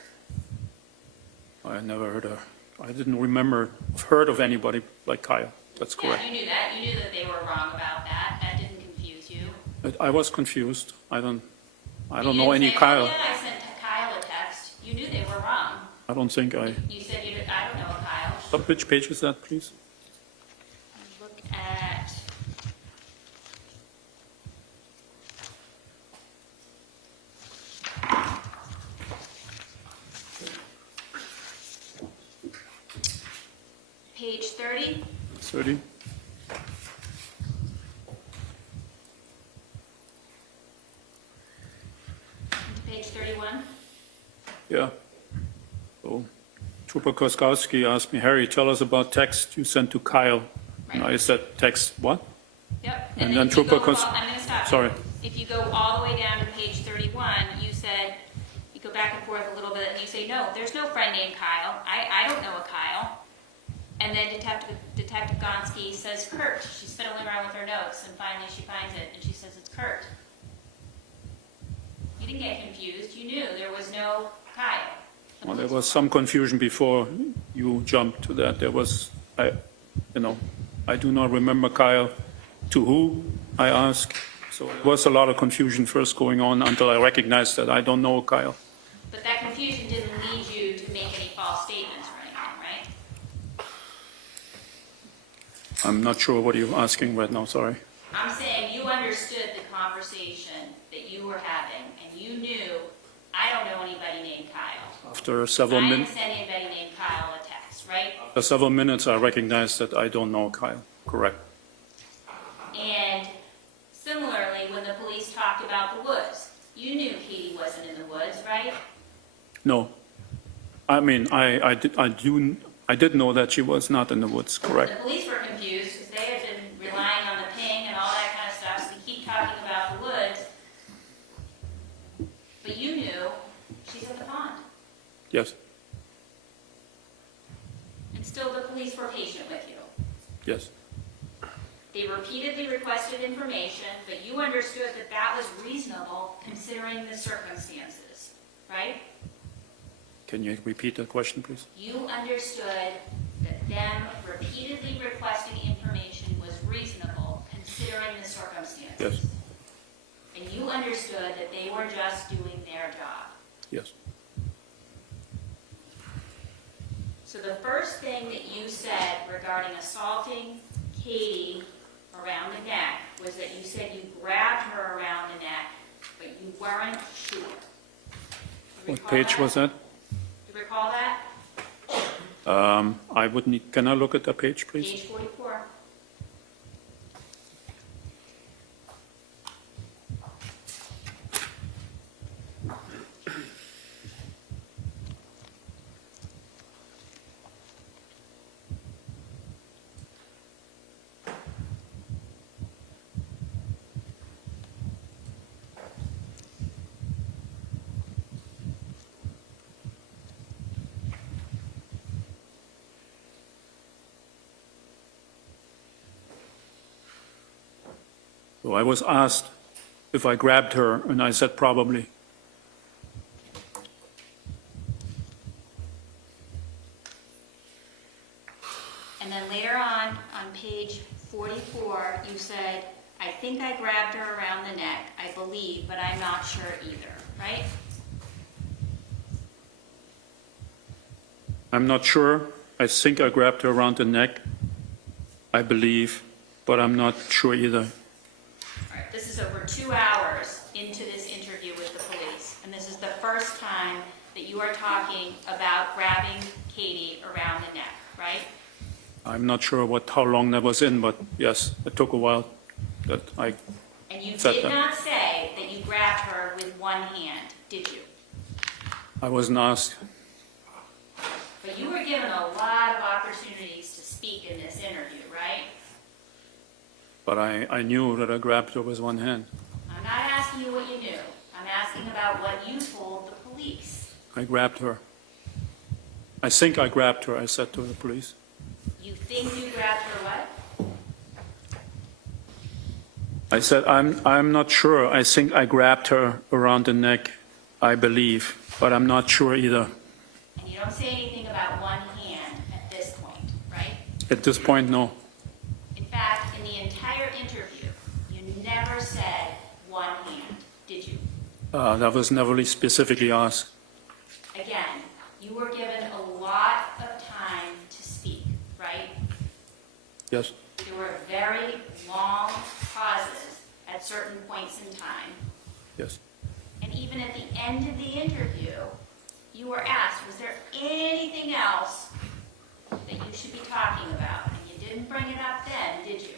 I never I didn't remember, heard of anybody like Kyle, that's correct. Yeah, you knew that. You knew that they were wrong about that. That didn't confuse you. But I was confused. I don't You know didn't any say, Kyle. Oh, yeah, I sent Kyle a text. You knew they were wrong. I don't think I, You said I don't know a Kyle. which page is that, please? Look at page 30. 30? To page 31. Yeah. So Trooper Koskowski asked me, Harry, tell us about text you sent to Kyle. And I said, text what? Yep. And then if you Trooper go Kos- I'm going to stop. Sorry. If you go all the way down to page 31, you said, you go back and forth a little bit, and you say, no, there's no friend named Kyle. I don't know a Kyle. And then Detective Gonski says Kurt. She's fiddling around with her notes, and finally she finds it, and she says it's Kurt. You didn't get confused. You knew there was no Kyle. Well, there was some confusion before you jumped to that. There was, I do not remember Kyle. To who, I asked. So there was a lot of confusion first going on until I recognized that I don't know Kyle. But that confusion didn't lead you to make any false statements or anything, right? I'm not sure what you're asking right now, sorry. I'm saying you understood the conversation that you were having, and you knew, I don't know anybody named Kyle. After I several didn't minutes, send anybody named Kyle a text, right? I recognized that I don't know Kyle, correct. And similarly, when the police talked about the woods, you knew Katie wasn't in the woods, right? No. I mean, I did know that she was not in the woods, correct. The police were confused because they had been relying on the ping and all that kind of stuff, so we keep talking about the woods. But you knew she's at the pond. Yes, And still the police were patient with you. yes, They repeatedly requested information, but you understood that that was reasonable considering the circumstances, right? can you repeat that question, please? You understood that them repeatedly requesting information reasonable considering the circumstances. Yes. And you understood that they were just doing their job. Yes. So the first thing that you said regarding assaulting Katie around the neck was that you said you grabbed her around the neck, but you weren't sure. You What recall page that? was that? You recall that? I would need, can I look at the page, please? Page 44. So I was asked if I grabbed her, and I said probably. And then later on page 44, you said, I think I grabbed her around the neck, I believe, but I'm not sure either, right? I'm not sure. I think I grabbed her around the neck. I believe, but I'm not sure either. All right, this is over 2 hours into this interview with the police, and this is the first time that you are talking about grabbing Katie around the neck, right? I'm not sure how long that was in, but yes, it took a while that I, And you Said did that. not say that you grabbed her with one hand, did you? I wasn't asked. But you were given a lot of opportunities to speak in this interview, right? But I knew that I grabbed her with one hand. I'm not asking you what you knew. I'm asking about what you told the police. I grabbed her. I think I grabbed her, I said to the police. You think you grabbed her what? I said, I'm not sure. I think I grabbed her around the neck, I believe, but I'm not sure either. And you don't say anything about one hand at this point, right? At this point, no. In fact, in the entire interview, you never said one hand, did you? That was never really specifically asked. Again, you were given a lot of time to speak, right? Yes, There were very long pauses at certain points in time. yes. And even at the end of the interview, you were asked, was there anything else that you should be talking about? And you didn't bring it up then, did you?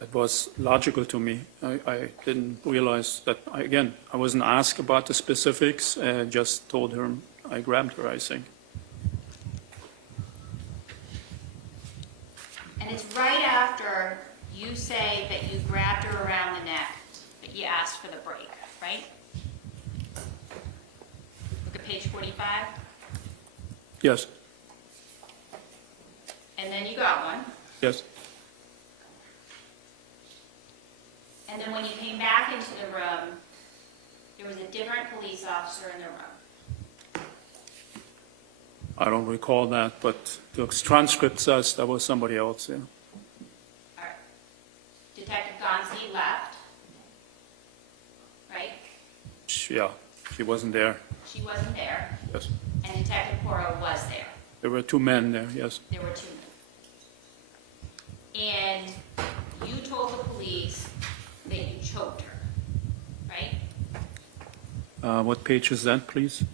It was logical to me. I didn't realize that, again, I wasn't asked about the specifics, just told her I grabbed her, I think. And it's right after you say that you grabbed her around the neck that you asked for the break, right? Look at page 45. Yes, And then you got one. yes. And then when you came back into the room, there was a different police officer in the room. I don't recall that, but the transcript says that was somebody else, yeah. All right. Detective Gonski left, right? Yeah, she wasn't there, She wasn't there, yes. and Detective Porro was there. There were two men there, yes. There were 2 men. And you told the police that you choked her, right? What page is that, please?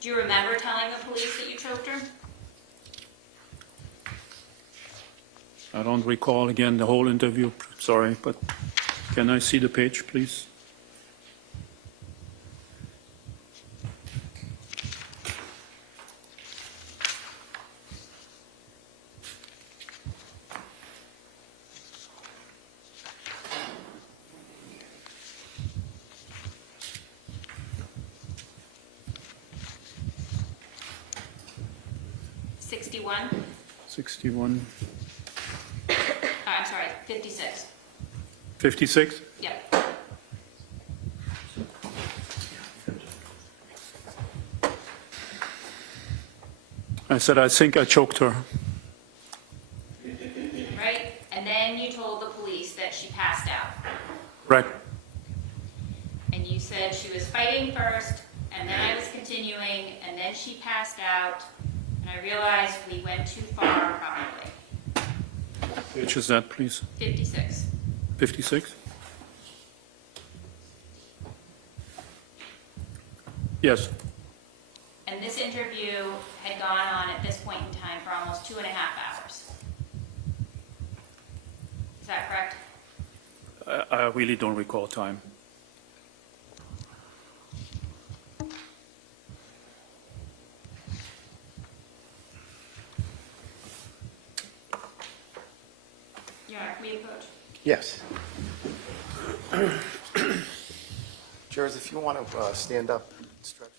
Do you remember telling the police that you choked her? I don't recall again the whole interview, sorry, but can I see the page, please? Sixty-one. 61, I'm sorry, 56. 56? Yep. I said, I think I choked her. Right. And you said she was fighting first, and then I was continuing, and then she passed out, and I realized we went too far probably. Which is that, please? 56. 56? Yes. And this interview had gone on at this point in time for almost 2.5 hours. Is that correct? I really don't recall time. Your Honor, can we approach? Yes. Jurors, if you want to stand up, stretch.